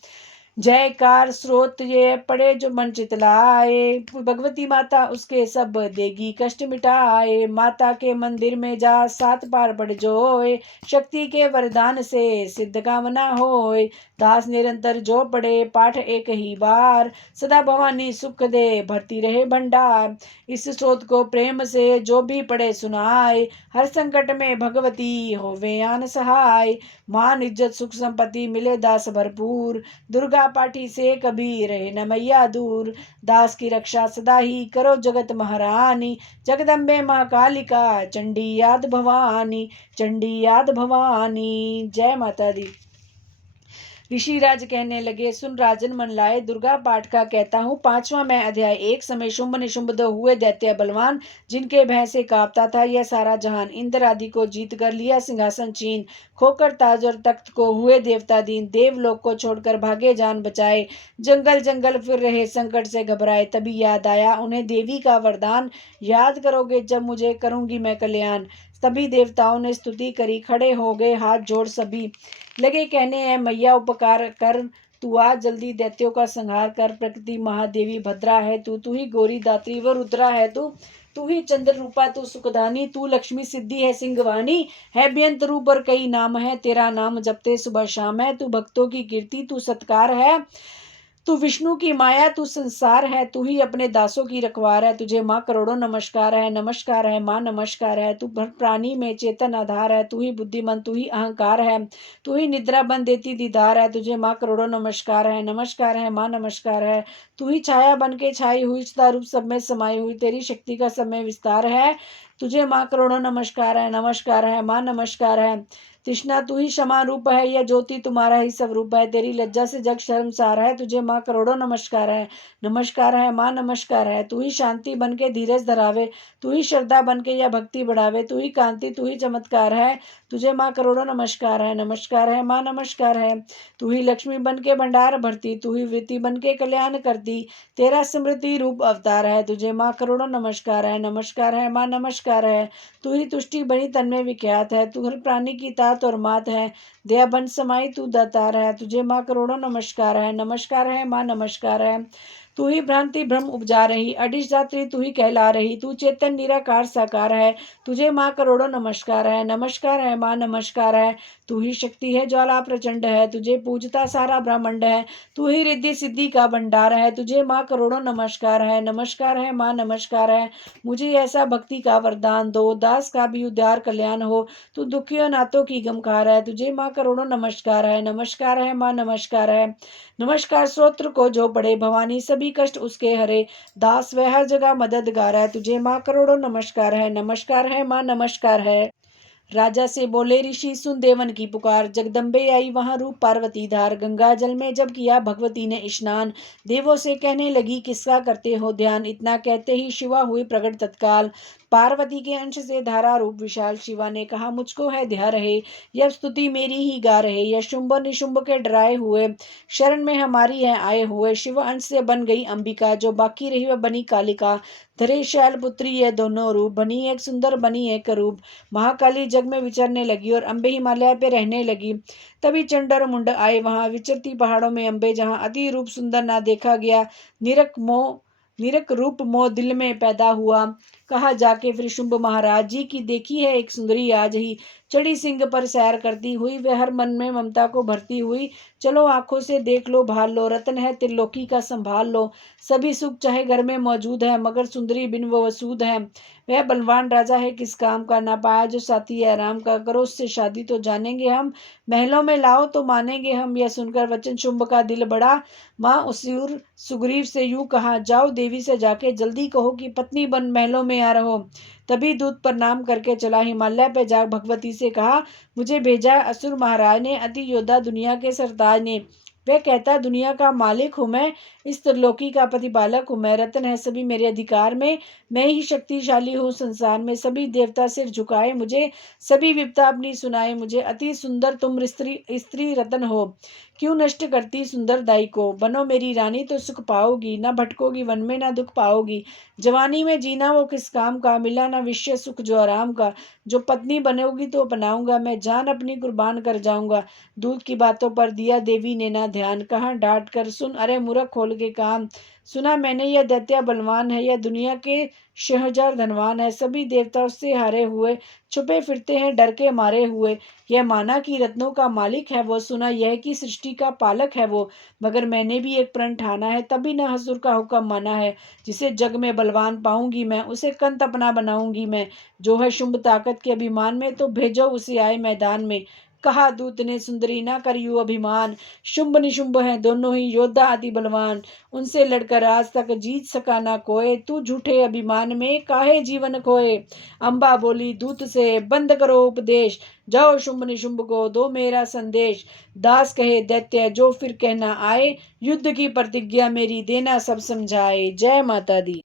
जयकार स्रोत ये पड़े जो मन चितलाए, भगवती माता उसके सब देगी कष्ट मिटाए। माता के मंदिर में जा, सात पार पड़ जोए, शक्ति के वरदान से सिद्ध कामना होए। दास निरंतर जो पढ़े पाठ एक ही बार, सदा भवानी सुख दे भरती रहे भंडार। इस स्रोत को प्रेम से जो भी पढ़े सुनाए, हर संकट में भगवती होवे आन सहाय। मान इज्जत सुख संपत्ति मिले दास भरपूर, दुर्गा पाठी से कभी रहे न मैया दूर। दास की रक्षा सदा ही करो जगत महारानी, जगदम्बे महाकालिका चंडी याद भवानी, चंडी याद भवानी। जय माता दी। ऋषिराज कहने लगे, सुन राजन मन लाए, दुर्गा पाठ का कहता हूँ 5वां मैं अध्याय। एक समय शुंभ निशुंभ दो हुए दैत्य बलवान, जिनके भय से कांपता था यह सारा जहान। इंद्र आदि को जीत कर लिया सिंहासन चीन, खोकर ताज और तख्त को हुए देवता दीन। देवलोक को छोड़कर भागे जान बचाए, जंगल जंगल फिर रहे संकट से घबराए। तभी याद आया उन्हें देवी का वरदान, याद करोगे जब मुझे करूंगी मैं कल्याण। तभी देवताओं ने स्तुति करी, खड़े हो गए हाथ जोड़ सभी, लगे कहने है मैया उपकार कर, तू आ जल्दी दैत्यों का संहार कर। प्रकृति महादेवी भद्रा है तू, तू ही गौरी दात्री व रुद्रा है तू, तू ही चंद्र रूपा तू सुखदानी, तू लक्ष्मी सिद्धि है सिंहवानी, है बेअंत रूप और कई नाम है, तेरा नाम जपते सुबह शाम है। तू भक्तों की कीर्ति तू सत्कार है, तू विष्णु की माया तू संसार है, तू ही अपने दासों की रखवार है। तुझे माँ करोड़ों नमस्कार है, नमस्कार है माँ नमस्कार है। तू प्राणी में चेतन आधार है, तू ही बुद्धिमान तू ही अहंकार है, तू ही निद्रा बन देती दीदार है। तुझे माँ करोड़ों नमस्कार है, नमस्कार है माँ नमस्कार है। तू ही छाया बन के छाई हुई, सदा रूप सब में समाई हुई, तेरी शक्ति का सब में विस्तार है। तुझे माँ करोड़ों नमस्कार है, नमस्कार है माँ नमस्कार है। तृष्णा तू ही क्षमा रूप है, यह ज्योति तुम्हारा ही सब रूप है, तेरी लज्जा से जग शर्मसार है। तुझे माँ करोड़ों नमस्कार है, नमस्कार है माँ नमस्कार है। तू ही शांति बन के धीरज धरावे, तू ही श्रद्धा बन के यह भक्ति बढ़ावे, तू ही कांति तू ही चमत्कार है। तुझे माँ करोड़ों नमस्कार है, नमस्कार है माँ नमस्कार है। तू ही लक्ष्मी बन के भंडार भरती, तू ही वृत्ति बन के कल्याण करती, तेरा स्मृति रूप अवतार है। तुझे माँ करोड़ों नमस्कार है, नमस्कार है माँ नमस्कार है। तू ही तुष्टि बनी तन में विख्यात है, तू हर प्राणी की तात और मात है, दया बन समाई तू दातार है। तुझे माँ करोड़ों नमस्कार है, नमस्कार है माँ नमस्कार है। तू ही भ्रांति भ्रम उपजा रही, अडिश दात्री तू ही कहला रही, तू चेतन निराकार साकार है। तुझे माँ करोड़ों नमस्कार है, नमस्कार है माँ नमस्कार है। तू ही शक्ति है ज्वाला प्रचंड है, तुझे पूजता सारा ब्रह्मांड है, तू ही रिद्धि सिद्धि का भंडार है। तुझे माँ करोड़ों नमस्कार है, नमस्कार है माँ नमस्कार है। मुझे ऐसा भक्ति का वरदान दो, दास का भी उद्धार कल्याण हो, तू दुखियों नातों की गमकार है। तुझे माँ करोड़ों नमस्कार है, नमस्कार है माँ नमस्कार है। नमस्कार स्तोत्र को जो पढ़े, भवानी सभी कष्ट उसके हरे, दास वह हर जगह मददगार है। तुझे माँ करोड़ों नमस्कार है, नमस्कार है माँ नमस्कार है। राजा से बोले ऋषि, सुन देवन की पुकार, जगदम्बे आई वहां रूप पार्वती धार। गंगा जल में जब किया भगवती ने स्नान, देवों से कहने लगी किसका करते हो ध्यान। इतना कहते ही शिवा हुई प्रकट तत्काल, पार्वती के अंश से धारा रूप विशाल शिवा ने कहा, मुझको है ध्या रहे, यह स्तुति मेरी ही गा रहे। यह शुंभ निशुंभ के डराए हुए शरण में हमारी है आए हुए। शिव अंश से बन गई अंबिका, जो बाकी रही वह बनी कालिका। धरे शैल पुत्री ये दोनों रूप, बनी एक सुंदर बनी एक रूप। महाकाली जग में विचरने लगी और अम्बे हिमालय पे रहने लगी। तभी चंड और मुंड आए वहां, विचरती पहाड़ों में अम्बे, जहां अति रूप सुंदर ना देखा गया। निरक रूप मोह दिल में पैदा हुआ। कहा जाके फिर शुंभ महाराज जी की, देखी है एक सुंदरी आज ही, चढ़ी सिंह पर सैर करती हुई, वे हर मन में ममता को भरती हुई। चलो आंखों से देख लो भाल लो, रतन है त्रिलोकी का संभाल लो। सभी सुख चाहे घर में मौजूद है, मगर सुंदरी बिन वो वसूद है। वह बलवान राजा है किस काम का, ना पाया जो साथी है राम का। करो उससे शादी तो जानेंगे हम, महलों में लाओ तो मानेंगे हम। यह सुनकर वचन शुंभ का दिल बड़ा। माँ उसुर सुग्रीव से यूं कहा, जाओ देवी से जाके जल्दी कहो कि पत्नी बन महलों में आ रहो। तभी दूत प्रणाम करके चला हिमालय पे जा भगवती से कहा, मुझे भेजा असुर महाराज ने, अति योद्धा दुनिया के सरताज ने। वह कहता, दुनिया का मालिक हूँ मैं, इस त्रिलोकी का प्रतिपालक हूँ मैं। रतन है सभी मेरे अधिकार में, मैं ही शक्तिशाली हूँ संसार में। सभी देवता सिर झुकाए मुझे, सभी विपदा अपनी सुनाए मुझे। अति सुंदर तुम स्त्री रतन हो, क्यों नष्ट करती सुंदर दाई को। बनो मेरी रानी तो सुख पाओगी, ना भटकोगी वन में ना दुख पाओगी। जवानी में जीना वो किस काम का, मिला ना विषय सुख जो आराम का। जो पत्नी बनोगी तो अपनाऊंगा, मैं जान अपनी कुर्बान कर जाऊंगा। दूध की बातों पर दिया देवी ने ना ध्यान, कहा डांट कर, सुन अरे मूर्ख खोल के काम। सुना मैंने यह दैत्य बलवान है, यह दुनिया के शहजार धनवान है। सभी देवता उससे हारे हुए, छुपे फिरते हैं डर के मारे हुए। यह माना कि रत्नों का मालिक है वो, सुना यह कि सृष्टि का पालक है वो। मगर मैंने भी एक प्रण ठाना है, तभी न हसुर का हुक्म माना है। जिसे जग में बलवान पाऊंगी मैं, उसे कंत अपना बनाऊंगी मैं। जो है शुंभ ताकत के अभिमान में, तो भेजो उसे आए मैदान में। कहा दूत ने, सुंदरी ना करियो अभिमान, शुंभ निशुंभ हैं दोनों ही योद्धा अति बलवान। उनसे लड़कर आज तक जीत सका ना कोई, तू झूठे अभिमान में काहे जीवन खोए। अम्बा बोली दूत से, बंद करो उपदेश, जाओ शुंभ निशुंभ को दो मेरा संदेश। दास कहे दैत्य जो फिर कहना आए, युद्ध की प्रतिज्ञा मेरी देना सब समझाए। जय माता दी।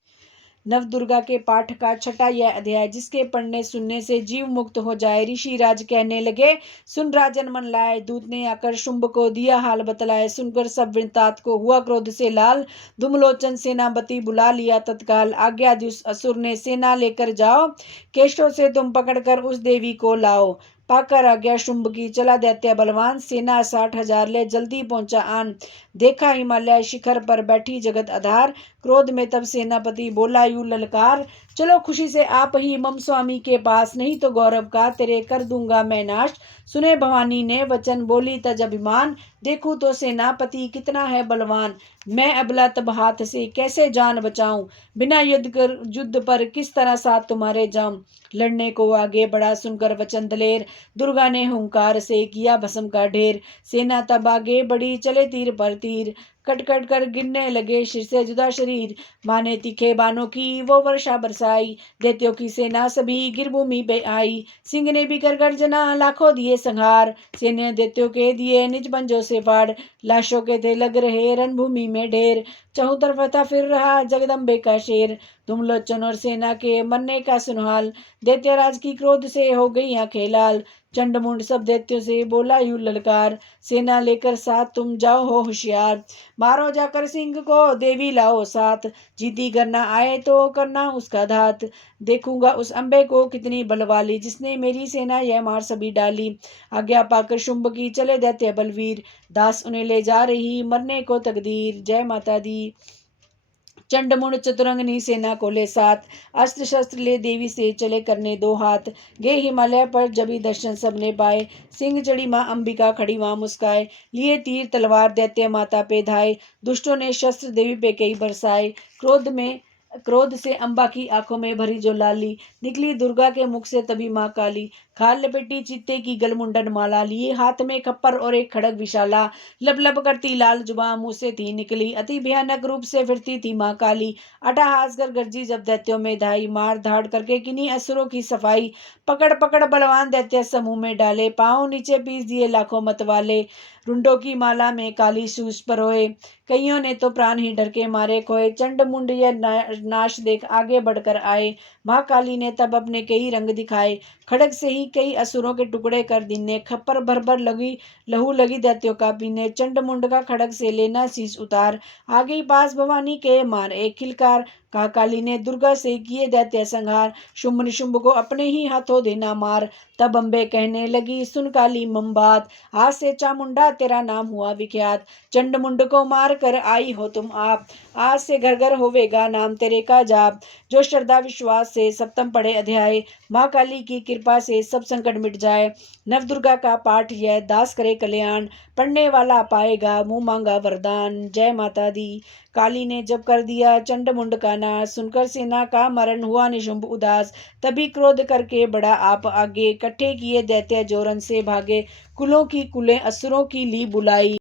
नवदुर्गा के पाठ का छठा यह अध्याय, जिसके पढ़ने सुनने से जीव मुक्त हो जाए। ऋषि राज कहने लगे, सुन राजन मन लाए। दूत ने आकर शुंभ को दिया हाल बतलाए। सुनकर सब वृतांत को हुआ क्रोध से लाल। धूमलोचन सेनापति बुला लिया तत्काल। आज्ञा दी उस असुर ने, सेना लेकर जाओ, केशों से तुम पकड़कर उस देवी को लाओ। पाकर आज्ञा शुंभ की, चला दैत्य बलवान, सेना 60,000 ले जल्दी पहुंचा आन। देखा हिमालय शिखर पर बैठी जगत आधार। क्रोध में तब सेनापति बोला यूं ललकार, चलो खुशी से आप ही मम स्वामी के पास, नहीं तो गौरव का तेरे कर दूंगा मैं नाश। सुने भवानी ने वचन, बोली तज अभिमान, देखूं तो सेनापति कितना है बलवान। मैं अबला तब हाथ से कैसे जान बचाऊं, बिना युद्ध पर किस तरह साथ तुम्हारे जाऊं। लड़ने को आगे बढ़ा सुनकर वचन दलेर, दुर्गा ने हुंकार से किया भस्म का ढेर। सेना तब आगे बढ़ी, चले तीर पर तीर, कट कट कर गिरने लगे सिर से जुदा शरीर। माने तीखे बानों की वो वर्षा बरसाई, दैत्यों की सेना सभी गिर भूमि पे आई। सिंह ने भी कर गर्जना, लाखों दिए संहार, सेने दैत्यों के दिए निज पंजों से फाड़। लाशों के थे लग रहे रणभूमि में ढेर, चहुं तरफ था फिर रहा जगदम्बे का शेर। धूमलोचन और सेना के मरने का सुनहाल, दैत्यराज की क्रोध से हो गई आंखें लाल। चंडमुंड सब दैत्यों से बोला यूं ललकार, सेना लेकर साथ तुम जाओ हो होशियार। मारो जाकर सिंह को, देवी लाओ साथ, जीती करना आए तो करना उसका धात। देखूंगा उस अम्बे को कितनी बलवाली, जिसने मेरी सेना यह मार सभी डाली। आज्ञा पाकर शुंभ की चले दैत्य बलवीर, दास उन्हें ले जा रही मरने को तकदीर। जय माता दी। चंडमुंड चतुरंगनी सेना को ले साथ, अस्त्र शस्त्र ले देवी से चले करने दो हाथ। गए हिमालय पर जब ही दर्शन सबने पाए, सिंह चढ़ी माँ अंबिका खड़ी वहां मुस्काए। लिए तीर तलवार दैत्य माता पे धाए, दुष्टों ने शस्त्र देवी पे कई बरसाए। क्रोध से अम्बा की आंखों में भरी जो लाली, निकली दुर्गा के मुख से तभी माँ काली। खाल लपेटी चित्ते की गलमुंडन माला लिए हाथ में खप्पर और एक खड़ग विशाला। लब लब करती लाल जुबान मुंह से थी निकली, अति भयानक रूप से फिरती थी माँ काली। अट्टहास कर गर्जी जब दैत्यों में धाई, मार धाड़ करके किन्हीं असुरों की सफाई। पकड़ पकड़ बलवान दैत्य समूह में डाले, पांव नीचे पीस दिए लाखों मतवाले। रुंडों की माला में काली सूस परोए, कईयों ने तो प्राण ही डर के मारे खोए। चंड मुंड यह नाश देख आगे बढ़कर आए, माँ काली ने तब अपने कई रंग दिखाए। खड़ग से ही कई असुरों के टुकड़े कर दीने, खप्पर भर भर लगी लहू लगी दैत्यों का पीने। चंड मुंड का खड़ग से लेना शीस उतार, आ गई पास भवानी के मार एक खिलकार। कहा काली ने दुर्गा से किए दैत्य संहार, शुंभ निशुंभ को अपने ही हाथों देना मार। तब अम्बे कहने लगी सुन काली मम बात, आज से चामुंडा तेरा नाम हुआ विख्यात। चंड मुंड को मार कर आई हो तुम आप, आज से घर घर होवेगा नाम तेरे का जाप। जो श्रद्धा विश्वास से सप्तम पढ़े अध्याय, माँ काली की कृपा से सब संकट मिट जाए। नव दुर्गा का पाठ यह दास करे कल्याण, पढ़ने वाला पाएगा मुंह मांगा वरदान। जय माता दी। काली ने जब कर दिया चंड मुंड का नाश, सुनकर सेना का मरण हुआ निशुंभ उदास। तभी क्रोध करके बड़ा आप आगे, इकट्ठे किए दैत्य जोरन से भागे। कुलों की कुलें असुरों की ली बुलाई,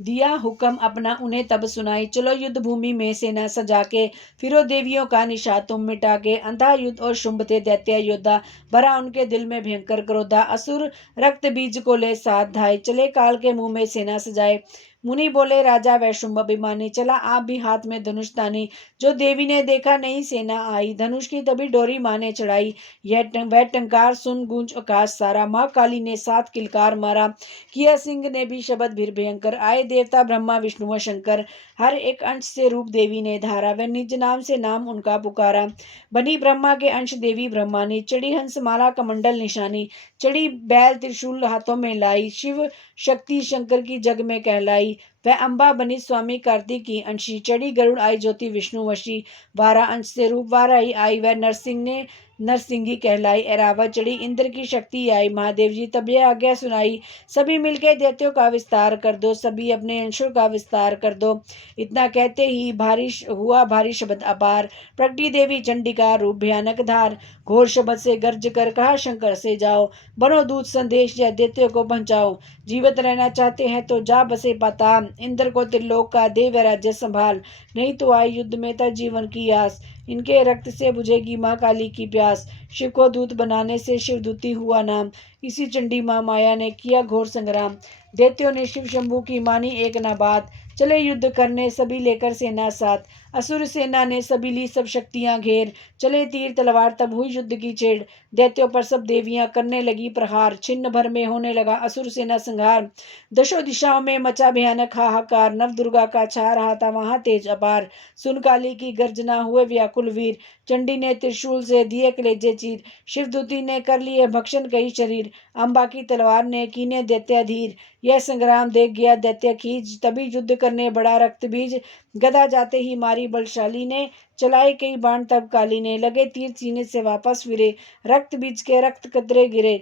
दिया हुक्म अपना उन्हें तब सुनाई। चलो युद्ध भूमि में सेना सजा के, फिरो देवियों का निशा तुम मिटा के। अंधा युद्ध और शुंभ थे दैत्य योद्धा, भरा उनके दिल में भयंकर क्रोधा। असुर रक्त बीज को ले साथ धाए, चले काल के मुंह में सेना सजाए। मुनि बोले राजा वै शुंभ अभिमानी, चला आप भी हाथ में धनुष तानी। जो देवी ने देखा नहीं सेना आई, धनुष की तभी डोरी माँ ने चढ़ाई। वह टंकार सुन गूंज आकाश सारा, माँ काली ने सात किलकार मारा। किया सिंह ने भी शब्द भीर भयंकर, आए देवता ब्रह्मा विष्णु व शंकर। हर एक अंश से रूप देवी ने धारा, वह निज नाम से नाम उनका पुकारा। बनी ब्रह्मा के अंश देवी ब्रह्मानी, चढ़ी हंस माला कमंडल निशानी। चढ़ी बैल त्रिशूल हाथों में लाई, शिव शक्ति शंकर की जग में कहलाई। वह अम्बा बनी स्वामी कार्तिक की अंशी, चढ़ी गरुड़ आई ज्योति विष्णु वशी। 12 अंश से रूप 12 ही आई, वह नरसिंह ने नरसिंगी कहलाई। ऐरावत चढ़ी इंद्र की शक्ति आई, महादेव जी तब यह आज्ञा सुनाई। सभी मिलके दैत्यों का विस्तार कर दो, सभी अपने अंशों का विस्तार कर दो। इतना कहते ही भारी शब्द अपार, प्रगटी देवी चंडिका रूप भयानक धार। घोर शब्द से गर्ज कर कहा शंकर से जाओ, बनो दूत संदेश यह दैत्यों को पहुंचाओ। जीवित रहना चाहते हैं तो जा बसे पाताल, इंद्र को त्रिलोक का दे वह राज्य संभाल। नहीं तो आए युद्ध में तर जीवन की आस, इनके रक्त से बुझेगी माँ काली की प्यास। शिव को दूत बनाने से शिवदूती हुआ नाम, इसी चंडी माँ माया ने किया घोर संग्राम। दैत्यों ने शिव शंभू की मानी एक न बात, चले युद्ध करने सभी लेकर सेना साथ। असुर सेना ने सभी ली सब शक्तियां घेर, चले तीर तलवार तब हुई युद्ध की छेड़। दैत्यों पर सब देवियां करने लगी प्रहार, छिन्न भर में होने लगा असुर सेना संहार। दशों दिशाओं में मचा भयानक हाहाकार, नव दुर्गा का छा रहा था वहां तेज अपार। सुन काली की गर्जना हुए व्याकुल वीर, चंडी ने त्रिशूल से दिए कलेजे चीर। शिवदूती ने कर लिए भक्षण कई शरीर, अम्बा की तलवार ने कीने दैत्य धीर। यह संग्राम देख गया दैत्य खींच, तभी युद्ध करने बड़ा रक्त बीज। गदा जाते ही मारी बलशाली ने, चलाए कई बाण तब काली ने। लगे तीर सीने से वापस फिरे, रक्त बीज के रक्त कतरे गिरे।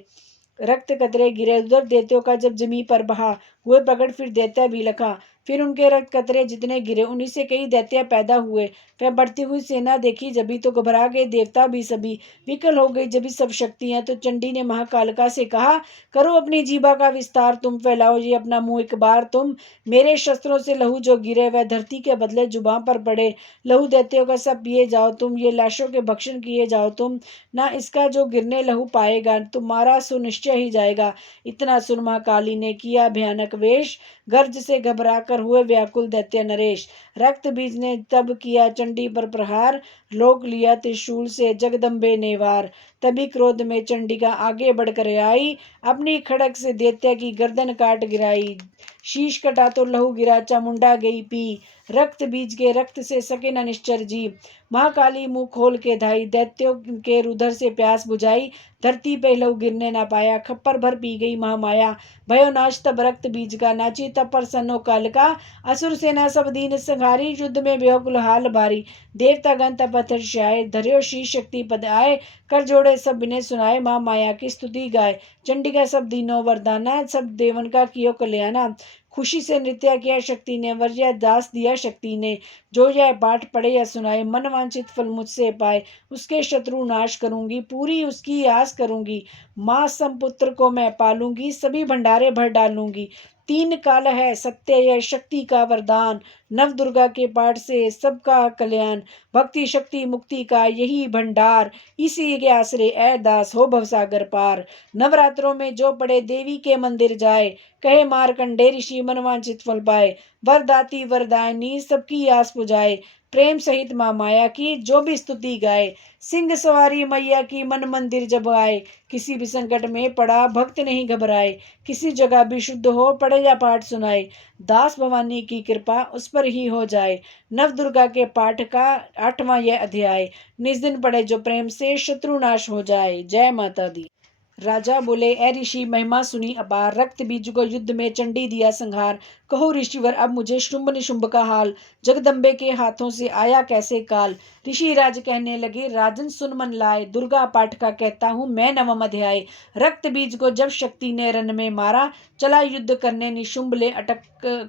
उधर दैत्यों का जब जमी पर बहा, हुए प्रकट फिर दैत्य भी लखा। फिर उनके रक्त कतरे जितने गिरे, उन्हीं से कई दैत्य पैदा हुए। वह बढ़ती हुई सेना देखी जभी तो घबरा गए देवता भी सभी, विकल हो गई जभी सब शक्तियां। तो चंडी ने महाकालिका से कहा, करो अपनी जीभा का विस्तार, तुम फैलाओ ये अपना मुंह एक बार। तुम मेरे शस्त्रों से लहू जो गिरे, वह धरती के बदले जुबान पर पड़े। लहू दैत्यों का सब पिए जाओ तुम, ये लाशों के भक्षण किए जाओ तुम। ना इसका जो गिरने लहू पाएगा, तुम्हारा सुनिश्चय ही जाएगा। इतना सुन महाकाली ने किया भयानक वेश, गर्ज से घबरा कर हुए व्याकुल दैत्य नरेश। रक्त बीज ने तब किया चंडी पर प्रहार, रोक लिया त्रिशूल से जगदम्बे ने वार। तभी क्रोध में चंडिका आगे बढ़कर आई, अपनी खड़ग से दैत्य की गर्दन काट गिराई। शीश कटा तो लहू गिरा, चामुंडा गई पी, रक्त बीज के रक्त से सके न निश्चर जी। महाकाली मुंह खोल के धाई, दैत्यों के रुधिर से प्यास बुझाई। धरती पे लहू गिरने न पाया, खप्पर भर पी गई महामाया। भयो नाश तब रक्त बीज का, नाची तब प्रसन्नो कालिका। असुर सेना सब दीन संहारी, युद्ध में व्याकुल हाल भारी। देवता गण तब हर्षाए, धर्यो शीश शक्ति पद आए। कर जोड़े सब ने सुनाए, माँ माया की स्तुति गाए। चंडिका सब दीनों वरदाना, सब देवन का कियो कल्याणा। खुशी से नृत्य किया शक्ति ने, वर्य दास दिया शक्ति ने। जो यह पाठ पढ़े या सुनाए, मन वांछित फल मुझसे पाए। उसके शत्रु नाश करूंगी, पूरी उसकी आस करूंगी। माँ समपुत्र को मैं पालूंगी, सभी भंडारे भर डालूंगी। 3 काल है सत्य यह शक्ति का वरदान, नव दुर्गा के पाठ से सबका कल्याण। भक्ति शक्ति मुक्ति का यही भंडार, इसी के आश्रय ए दास हो भवसागर पार। नवरात्रों में जो पड़े देवी के मंदिर जाए, कहे मारकंडे ऋषि मनवांछित फल पाए। वरदाती वरदायनी सबकी आस पुजाए, प्रेम सहित माँ माया की जो भी स्तुति गाए। सिंह सवारी मैया की मन मंदिर जब आए, किसी भी संकट में पड़ा भक्त नहीं घबराए। किसी जगह भी शुद्ध हो पढ़े या पाठ सुनाए, दास भवानी की कृपा उस पर ही हो जाए। नव दुर्गा के पाठ का 8वां यह अध्याय, निज दिन पढ़े जो प्रेम से शत्रु नाश हो जाए। जय माता दी। राजा बोले, ए ऋषि महिमा सुनी अपार, रक्त बीज को युद्ध में चंडी दिया संहार। कहो ऋषिवर अब मुझे शुंभ निशुंभ का हाल, जगदम्बे के हाथों से आया कैसे काल। ऋषि राज कहने लगे, राजन सुन मन लाए, दुर्गा पाठ का कहता हूँ मैं 9वां अध्याय। रक्त बीज को जब शक्ति ने रन में मारा, चला युद्ध करने निशुंभ ले अटक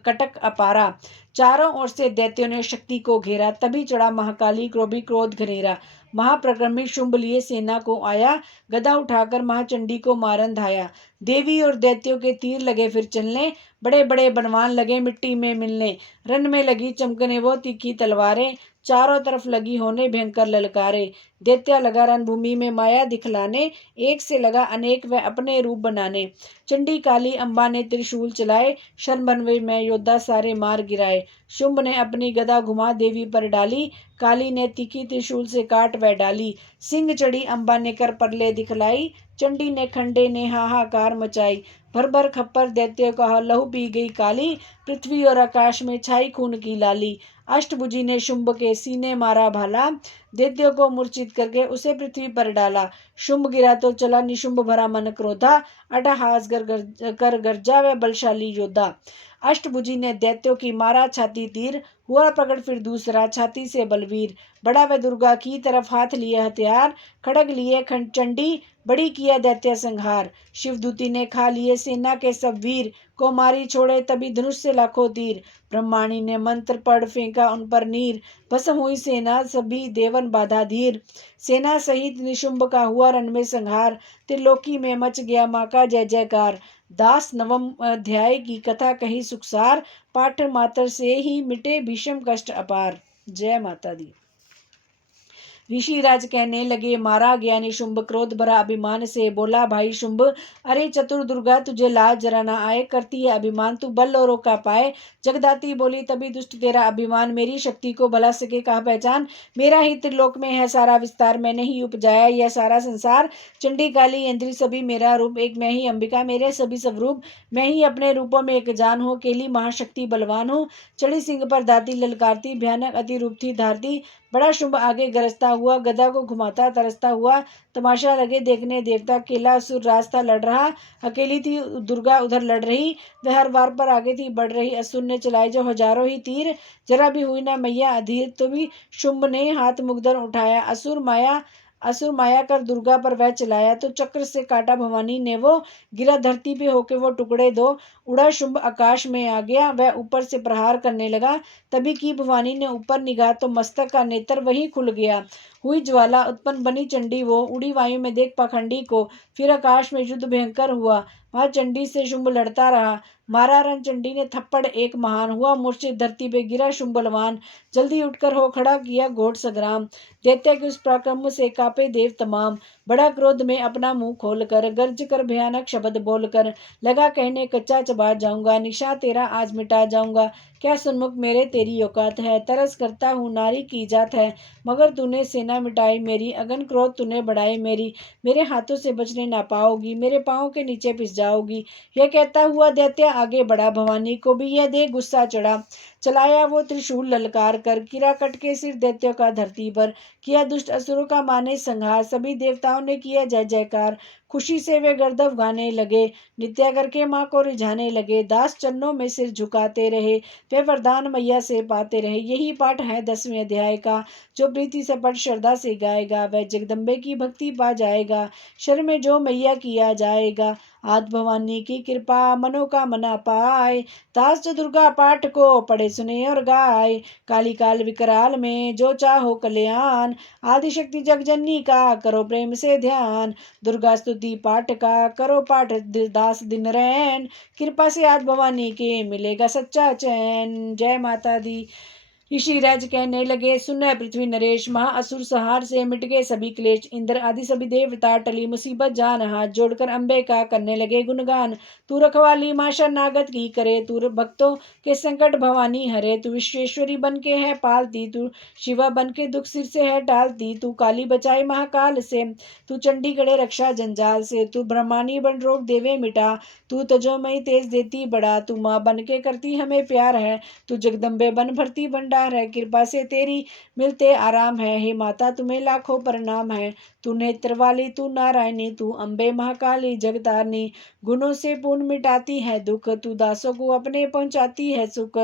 कटक अपारा। चारों ओर से दैत्यों ने शक्ति को घेरा, तभी चढ़ा महाकाली क्रोभी क्रोध घनेरा। महाप्रक्रमी शुंभ लिए सेना को आया, गदा उठाकर महाचंडी को मारन धाया। देवी और दैत्यों के तीर लगे फिर चलने, बड़े बड़े बनवान लगे मिट्टी में मिलने। रन में लगी चमकने वो तीखी तलवारें, चारों तरफ लगी होने भयंकर ललकारे। दैत्या लगा रणभूमि में माया दिखलाने, एक से लगा अनेक वह अपने रूप बनाने। चंडी काली अम्बा ने त्रिशूल चलाए, शरणभंवे में योद्धा सारे मार गिराए। शुंभ ने अपनी गदा घुमा देवी पर डाली, काली ने तीखी त्रिशूल से काट वह डाली। सिंह चढ़ी अम्बा ने कर परले दिखलाई, चंडी ने खंडे ने हाहाकार मचाई। भर भर खप्पर दैत्य का लहू पी गई काली, पृथ्वी और आकाश में छाई खून की लाली। अष्टभुजी ने शुंभ के सीने मारा भाला, दैत्यों को मूर्छित करके उसे पृथ्वी पर डाला। शुंभ गिरा तो चला निशुंभ भरा मन क्रोधा, अट्टहास कर गर्जा वह बलशाली योद्धा। अष्टभुजी ने दैत्यों की मारा छाती तीर, हुआ प्रकट फिर दूसरा छाती से बलवीर। बड़ा वह दुर्गा की तरफ हाथ लिए हथियार, खड़ग लिए खंड चंडी बड़ी किया दैत्य संहार। शिवदूती ने खा लिए सेना के सब वीर, को मारी छोड़े तभी धनुष से लाखों तीर। ब्रह्माणी ने मंत्र पढ़ फेंका उन पर नीर, भस्म हुई सेना सभी देवन बाधा धीर। सेना सहित निशुंभ का हुआ रण में संहार, त्रिलोकी में मच गया माँ का जय जयकार। दास 9वें अध्याय की कथा कही सुखसार, पाठ मात्र से ही मिटे भीषम कष्ट अपार। जय माता दी। ऋषि राज कहने लगे, मारा गया निशुंभ क्रोध भरा अभिमान से, बोला भाई शुंभ, अरे चतुर दुर्गा तुझे लाज जरा ना आए, करती है अभिमान तू बल और रोका पाए। जगदाती बोली, तभी दुष्ट तेरा अभिमान, मेरी शक्ति को भला सके कहा पहचान। मेरा ही त्रिलोक में है सारा विस्तार, मैंने ही उपजाया यह सारा संसार। चंडी काली इंद्री सभी मेरा रूप, एक मैं ही अंबिका मेरे सभी स्वरूप। मैं ही अपने रूपों में एक जान हूँ, केली महाशक्ति बलवान हूँ। चढ़ी सिंह पर दाती ललकारती, भयानक अति रूप थी धारती। बड़ा शुंभ आगे गरजता हुआ, गदा को घुमाता तरसता हुआ। तमाशा लगे देखने देवता, अकेला असुर रास्ता लड़ रहा। अकेली थी दुर्गा उधर लड़ रही, वह हर वार पर आगे थी बढ़ रही। असुर ने चलाए जो हजारों ही तीर, जरा भी हुई ना मैया अधीर। तो भी शुंभ ने हाथ मुगदर उठाया, असुर माया कर दुर्गा पर वह चलाया। तो चक्र से काटा भवानी ने वो, गिरा धरती पे होके वो टुकड़े दो। उड़ा शुंभ आकाश में आ गया, वह ऊपर से प्रहार करने लगा। तभी की भवानी ने ऊपर निगाह, तो मस्तक का नेत्र वही खुल गया। हुई ज्वाला उत्पन्न बनी चंडी वो, उड़ी वायु में देख पाखंडी को। फिर आकाश में युद्ध भयंकर हुआ, वहां चंडी से शुंभ लड़ता रहा। मारा रण चंडी ने थप्पड़ एक महान, हुआ मूर्छित धरती पे गिरा शुंभ बलवान। जल्दी उठकर हो खड़ा किया घोर संग्राम, दैत्य के उस पराक्रम से कापे देव तमाम। बड़ा क्रोध में अपना मुंह खोलकर, गर्ज कर भयानक शब्द बोलकर, लगा कहने कच्चा चबा जाऊंगा, निशा तेरा आज मिटा जाऊंगा। क्या सन्मुख मेरे तेरी औकात है, तरस करता हूँ नारी की जात है। मगर तूने सेना मिटाई मेरी, अगन क्रोध तूने बढ़ाई मेरी। मेरे हाथों से बचने ना पाओगी, मेरे पाँव के नीचे पिस जाओगी। यह कहता हुआ दैत्य आगे बढ़ा, भवानी को भी यह देख गुस्सा चढ़ा। चलाया वो त्रिशूल ललकार कर, गिरा कट के सिर दैत्यों का धरती पर। किया दुष्ट असुरों का माने संहार, सभी देवताओं ने किया जय जयकार। खुशी से वे गर्दव गाने लगे, नित्या करके माँ को रिझाने लगे। दास चरणों में सिर झुकाते रहे, वे वरदान मैया से पाते रहे। यही पाठ है 10वें अध्याय का, जो प्रीति से पढ़ श्रद्धा से गाएगा वह जगदम्बे की भक्ति पा जाएगा। शर में जो मैया किया जाएगा, आज भवानी की कृपा मनोकामना पाए। दास जो दुर्गा पाठ को पढ़े सुने और गाए, काली काल विकराल में जो चाहो कल्याण। आदिशक्ति जगजननी का करो प्रेम से ध्यान, दुर्गा स्तुति पाठ का करो पाठ दास दिन रैन। कृपा से आज भवानी के मिलेगा सच्चा चैन। जय माता दी। ऋषिराज कहने लगे, सुन पृथ्वी नरेश, महा असुर संहार से मिट गए सभी क्लेश। इंद्र आदि सभी देवता टली मुसीबत जान, हाथ जोड़कर अम्बे का करने लगे गुणगान। तू रखवाली मां शरणागत की करे, तू भक्तों के संकट भवानी हरे। तू विश्वेश्वरी बन के है पालती, तू शिवा बन के दुख सिर से है टालती। तू काली बचाई महाकाल से, तू चंडी गढ़े रक्षा जंजाल से। तू ब्रह्मानी बन रोग देवे मिटा, तू तजोमयी तेज देती बड़ा। तू माँ बन के करती हमें प्यार है, तू जगदम्बे बन भरती भंडार है। कृपा से तेरी मिलते आराम है, हे माता तुम्हें लाखों प्रणाम है। तू नेत्र वाली, तू नारायणी, तू अम्बे महाकाली जगतारनी। गुणों से पूर्ण मिटाती है दुख, तू दासों को अपने पहुंचाती है सुख।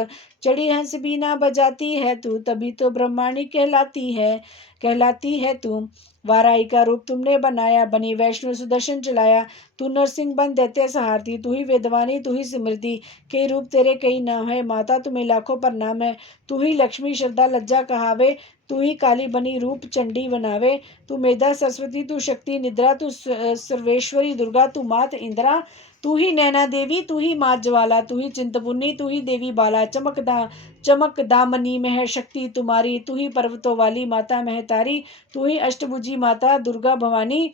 चढ़ी हंस बीना बजाती है तू, तभी तो ब्रह्माणी कहलाती है तू। वाराई का रूप तुमने बनाया, बनी वैष्णो सुदर्शन चलाया। तू नरसिंह बन दैत्य सहारती, तू ही वेदवानी, तू ही स्मृति। कई रूप तेरे कई नाम है, माता तुम्हें लाखों प्रणाम है। तू ही लक्ष्मी श्रद्धा लज्जा कहावे, तू ही काली बनी रूप चंडी बनावे। तू मेधा सरस्वती, तू शक्ति निद्रा, तू सर्वेश्वरी दुर्गा, तू मात इंद्रा। तू ही नैना देवी, तू ही मात ज्वाला, तू ही चिंतपुर्णी, तू ही देवी बाला। चमक दामनी में है शक्ति तुम्हारी, तू ही पर्वतों वाली माता महतारी। तू ही अष्टभुजी माता दुर्गा भवानी,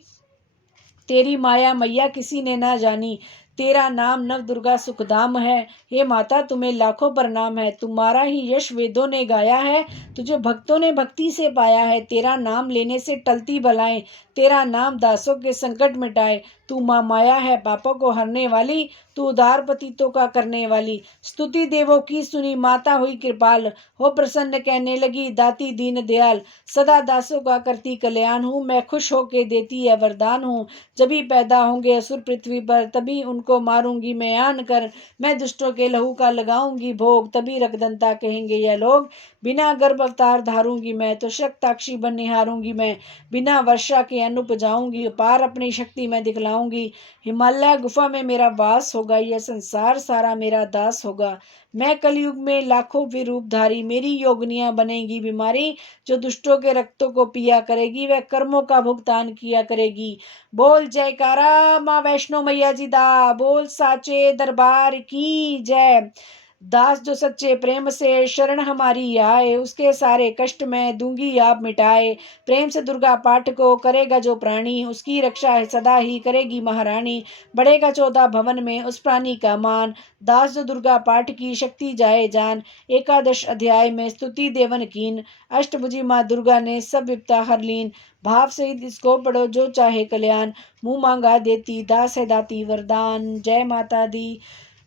तेरी माया मैया किसी ने ना जानी। तेरा नाम नव दुर्गा सुखधाम है, हे माता तुम्हें लाखों प्रणाम है। तुम्हारा ही यश वेदों ने गाया है, तुझे भक्तों ने भक्ति से पाया है। तेरा नाम लेने से टलती बलाएं, तेरा नाम दासों के संकट मिटाए। तू माँ माया है पापों को हरने वाली, तू उदार पतितों का करने वाली। स्तुति देवों की सुनी माता हुई कृपाल, हो प्रसन्न कहने लगी दाती दीन दयाल। सदा दासों का करती कल्याण हूँ, मैं खुश होके देती है वरदान हूँ। जभी पैदा होंगे असुर पृथ्वी पर, तभी उनको मारूंगी मैं आन कर। मैं दुष्टों के लहू का लगाऊंगी भोग, तभी रखदंता कहेंगे यह लोग। बिना गर्भ अवतार धारूंगी मैं, तो शक्ताक्षी बन निहारूंगी मैं। बिना वर्षा के अन्न उपजाऊंगी, पार अपनी शक्ति मैं दिखलाऊंगी। हिमालय गुफा में मेरा वास होगा, यह संसार सारा मेरा दास होगा। मैं कलयुग में लाखों विरूपधारी, मेरी योगनियां बनेगी बीमारी। जो दुष्टों के रक्तों को पिया करेगी, वह कर्मों का भुगतान किया करेगी। बोल जयकारा माँ वैष्णो मैया जी दा, बोल साचे दरबार की जय। दास जो सच्चे प्रेम से शरण हमारी आए, उसके सारे कष्ट मैं दूंगी आप मिटाए। प्रेम से दुर्गा पाठ को करेगा जो प्राणी, उसकी रक्षा है सदा ही करेगी महारानी। बढ़ेगा 14 भवन में उस प्राणी का मान, दास जो दुर्गा पाठ की शक्ति जाए जान। एकादश अध्याय में स्तुति देवन कीन, अष्टभुजी माँ दुर्गा ने सब विपता हर लीन। भाव से इसको पढ़ो जो चाहे कल्याण, मुंह मांगा देती दास है दाती वरदान। जय माता दी।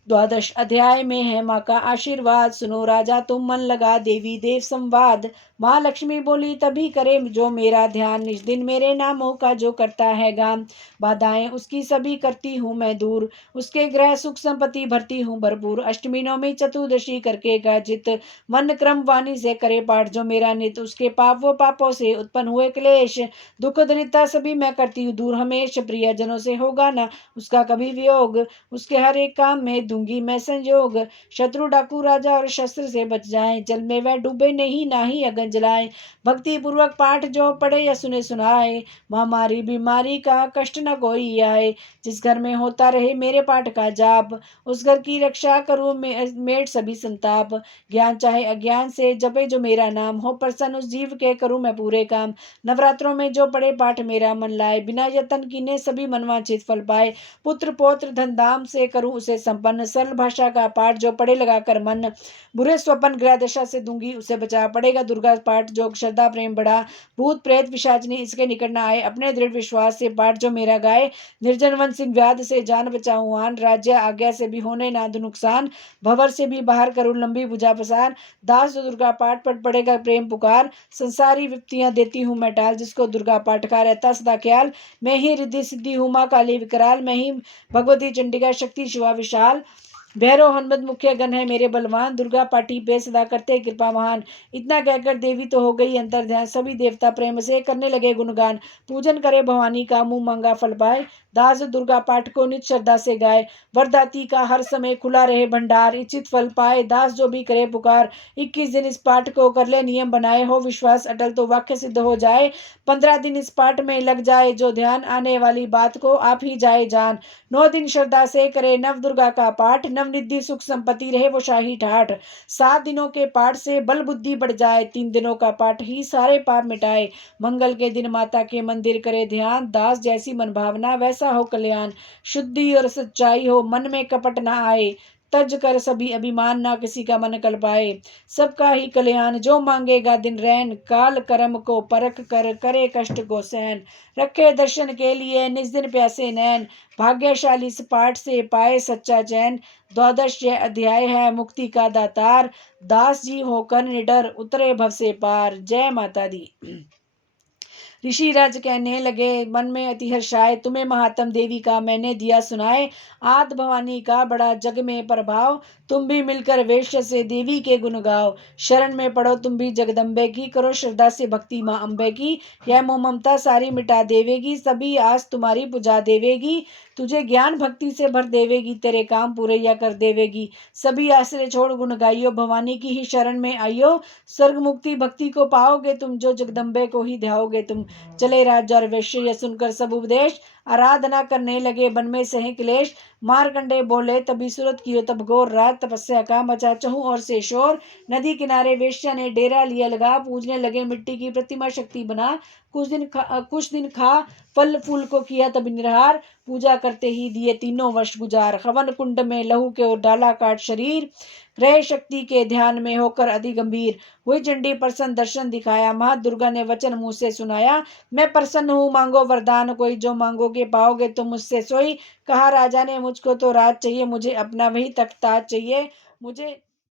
द्वादश अध्याय में है माँ का आशीर्वाद, सुनो राजा तुम मन लगा देवी देव संवाद। माँ लक्ष्मी बोली तभी करे जो मेरा ध्यान, निज दिन मेरे नामों का जो करता है गान। बाधाएं उसकी सभी करती हूँ मैं दूर, उसके ग्रह सुख संपत्ति भरती हूँ भरपूर। अष्टमी नवमी चतुर्दशी करके गाजित, मन क्रम वाणी से करे पाठ जो मेरा नित। उसके पाप वो पापों से उत्पन्न हुए क्लेश, दुख दरिद्रता सभी मैं करती हूँ दूर हमेश। प्रिय जनों से होगा ना उसका कभी वियोग, उसके हर एक काम में दूंगी मैं संयोग। शत्रु डाकू राजा और शस्त्र से बच जाए, जल में वह डूबे नहीं ना ही अगन जलाए। भक्ति पूर्वक पाठ जो पढ़े या सुने सुनाए, महामारी बीमारी का कष्ट न कोई आए। जिस घर में होता रहे मेरे पाठ का जाप, उस घर की रक्षा करूँ मेट सभी संताप। ज्ञान चाहे अज्ञान से जपे जो मेरा नाम, हो प्रसन्न उस जीव के करूँ मैं पूरे काम। नवरात्रों में जो पढ़े पाठ मेरा मन लाए, बिना यतन कीने सभी मनवांछित फल पाए। पुत्र पौत्र धन धाम से करूं उसे संपन्न, सरल भाषा का पाठ जो पढ़े लगा कर मन। बुरे स्वपन ग्रह दशा से दूंगी उसे बचा, पढ़ेगा दुर्गा पाठ जो श्रद्धा प्रेम बढ़ा। भूत प्रेत पिशाचनी इसके निकट न आए, अपने दृढ़ विश्वास से पाठ जो मेरा गाए। निर्जन वन सिंह व्याध से जान बचाऊं आन, राज्य आज्ञा से भी होने ना दो नुकसान। भवर से भी बाहर करूं लंबी भुजा पसार, दास जो दुर्गा पाठ पढ़ेगा प्रेम पुकार। संसारी विपत्तियां देती हूँ मैं टाल, जिसको दुर्गा पाठ का रहता सदा ख्याल। मैं ही रिद्धि सिद्धि हूँ माँ काली विकराल, मैं ही भगवती चंडिका शक्ति शिवा विशाल। भैरव हनुमत मुख्य गण है मेरे बलवान, दुर्गा पाठी पे सदा करते कृपा महान। इतना कहकर देवी तो हो गई अंतर ध्यान, सभी देवता प्रेम से करने लगे गुणगान। पूजन करे भवानी का मुंह मांगा फल पाए, दास दुर्गा पाठ को नित श्रद्धा से गाए। वरदाती का हर समय खुला रहे भंडार, इच्छित फल पाए दास जो भी करे पुकार। 21 दिन इस पाठ को कर ले नियम बनाए, हो विश्वास अटल तो वाक्य सिद्ध हो जाए। 15 दिन इस पाठ में लग जाए जो ध्यान, आने वाली बात को आप ही जाए जान। 9 दिन श्रद्धा से करे नव दुर्गा का पाठ, नवनिधि सुख संपत्ति रहे वो शाही ठाठ। 7 दिनों के पाठ से बल बुद्धि बढ़ जाए, 3 दिनों का पाठ ही सारे पाप मिटाए। मंगल के दिन माता के मंदिर करे ध्यान, दास जैसी मन भावना वैसा हो कल्याण। शुद्धि और सच्चाई हो मन में कपट ना आए, तज कर सभी अभिमान ना किसी का मन कल पाए। सबका ही कल्याण जो मांगेगा दिन रैन, काल कर्म को परख कर करे कष्ट को सहन। रखे दर्शन के लिए निज दिन प्यासे नैन, भाग्यशाली इस पाठ से पाए सच्चा चैन। 12 यह अध्याय है मुक्ति का दातार, दास जी होकर निडर उतरे भव से पार। जय माता दी। ऋषिराज कहने लगे मन में अति हर्षाए, तुम्हें महात्म देवी का मैंने दिया सुनाए। आद भवानी का बड़ा जग में प्रभाव, तुम भी मिलकर वेश्य से देवी के गुण गाओ। शरण में पड़ो तुम भी जगदम्बे की, करो श्रद्धा से भक्ति माँ अम्बे की। यह मोह ममता सारी मिटा देवेगी, सभी आस तुम्हारी पुजा देवेगी। तुझे ज्ञान भक्ति से भर देवेगी, तेरे काम पूरे या कर देवेगी। सभी आश्रय छोड़ गुण गाइयो, भवानी की ही शरण में आइयो। स्वर्ग मुक्ति भक्ति को पाओगे तुम, जो जगदम्बे को ही ध्याओगे तुम। चले राजा और वैश्य यह सुनकर सब उपदेश, आराधना करने लगे बन में सहे क्लेश। मारकंडे बोले तभी सुरत कियो तब घोर, रात तपस्या का मचा चहु और से शोर। नदी किनारे वेश्या ने डेरा लिया लगा, पूजने लगे मिट्टी की प्रतिमा शक्ति बना। कुछ दिन खा फल फूल को किया तब निरहार, पूजा करते ही दिए 3 वर्ष गुजार। हवन कुंड में लहू के और डाला काट शरीर, ग्रह शक्ति के ध्यान में होकर अति गंभीर। हुई चंडी प्रसन्न दर्शन दिखाया, माँ दुर्गा ने वचन मुँह से सुनाया। मैं प्रसन्न हूँ मांगो वरदान कोई, जो मांगोगे पाओगे तुम मुझसे सोई। कहा राजा ने मुझको तो राज चाहिए, मुझे अपना वही तख्त ताज चाहिए। मुझे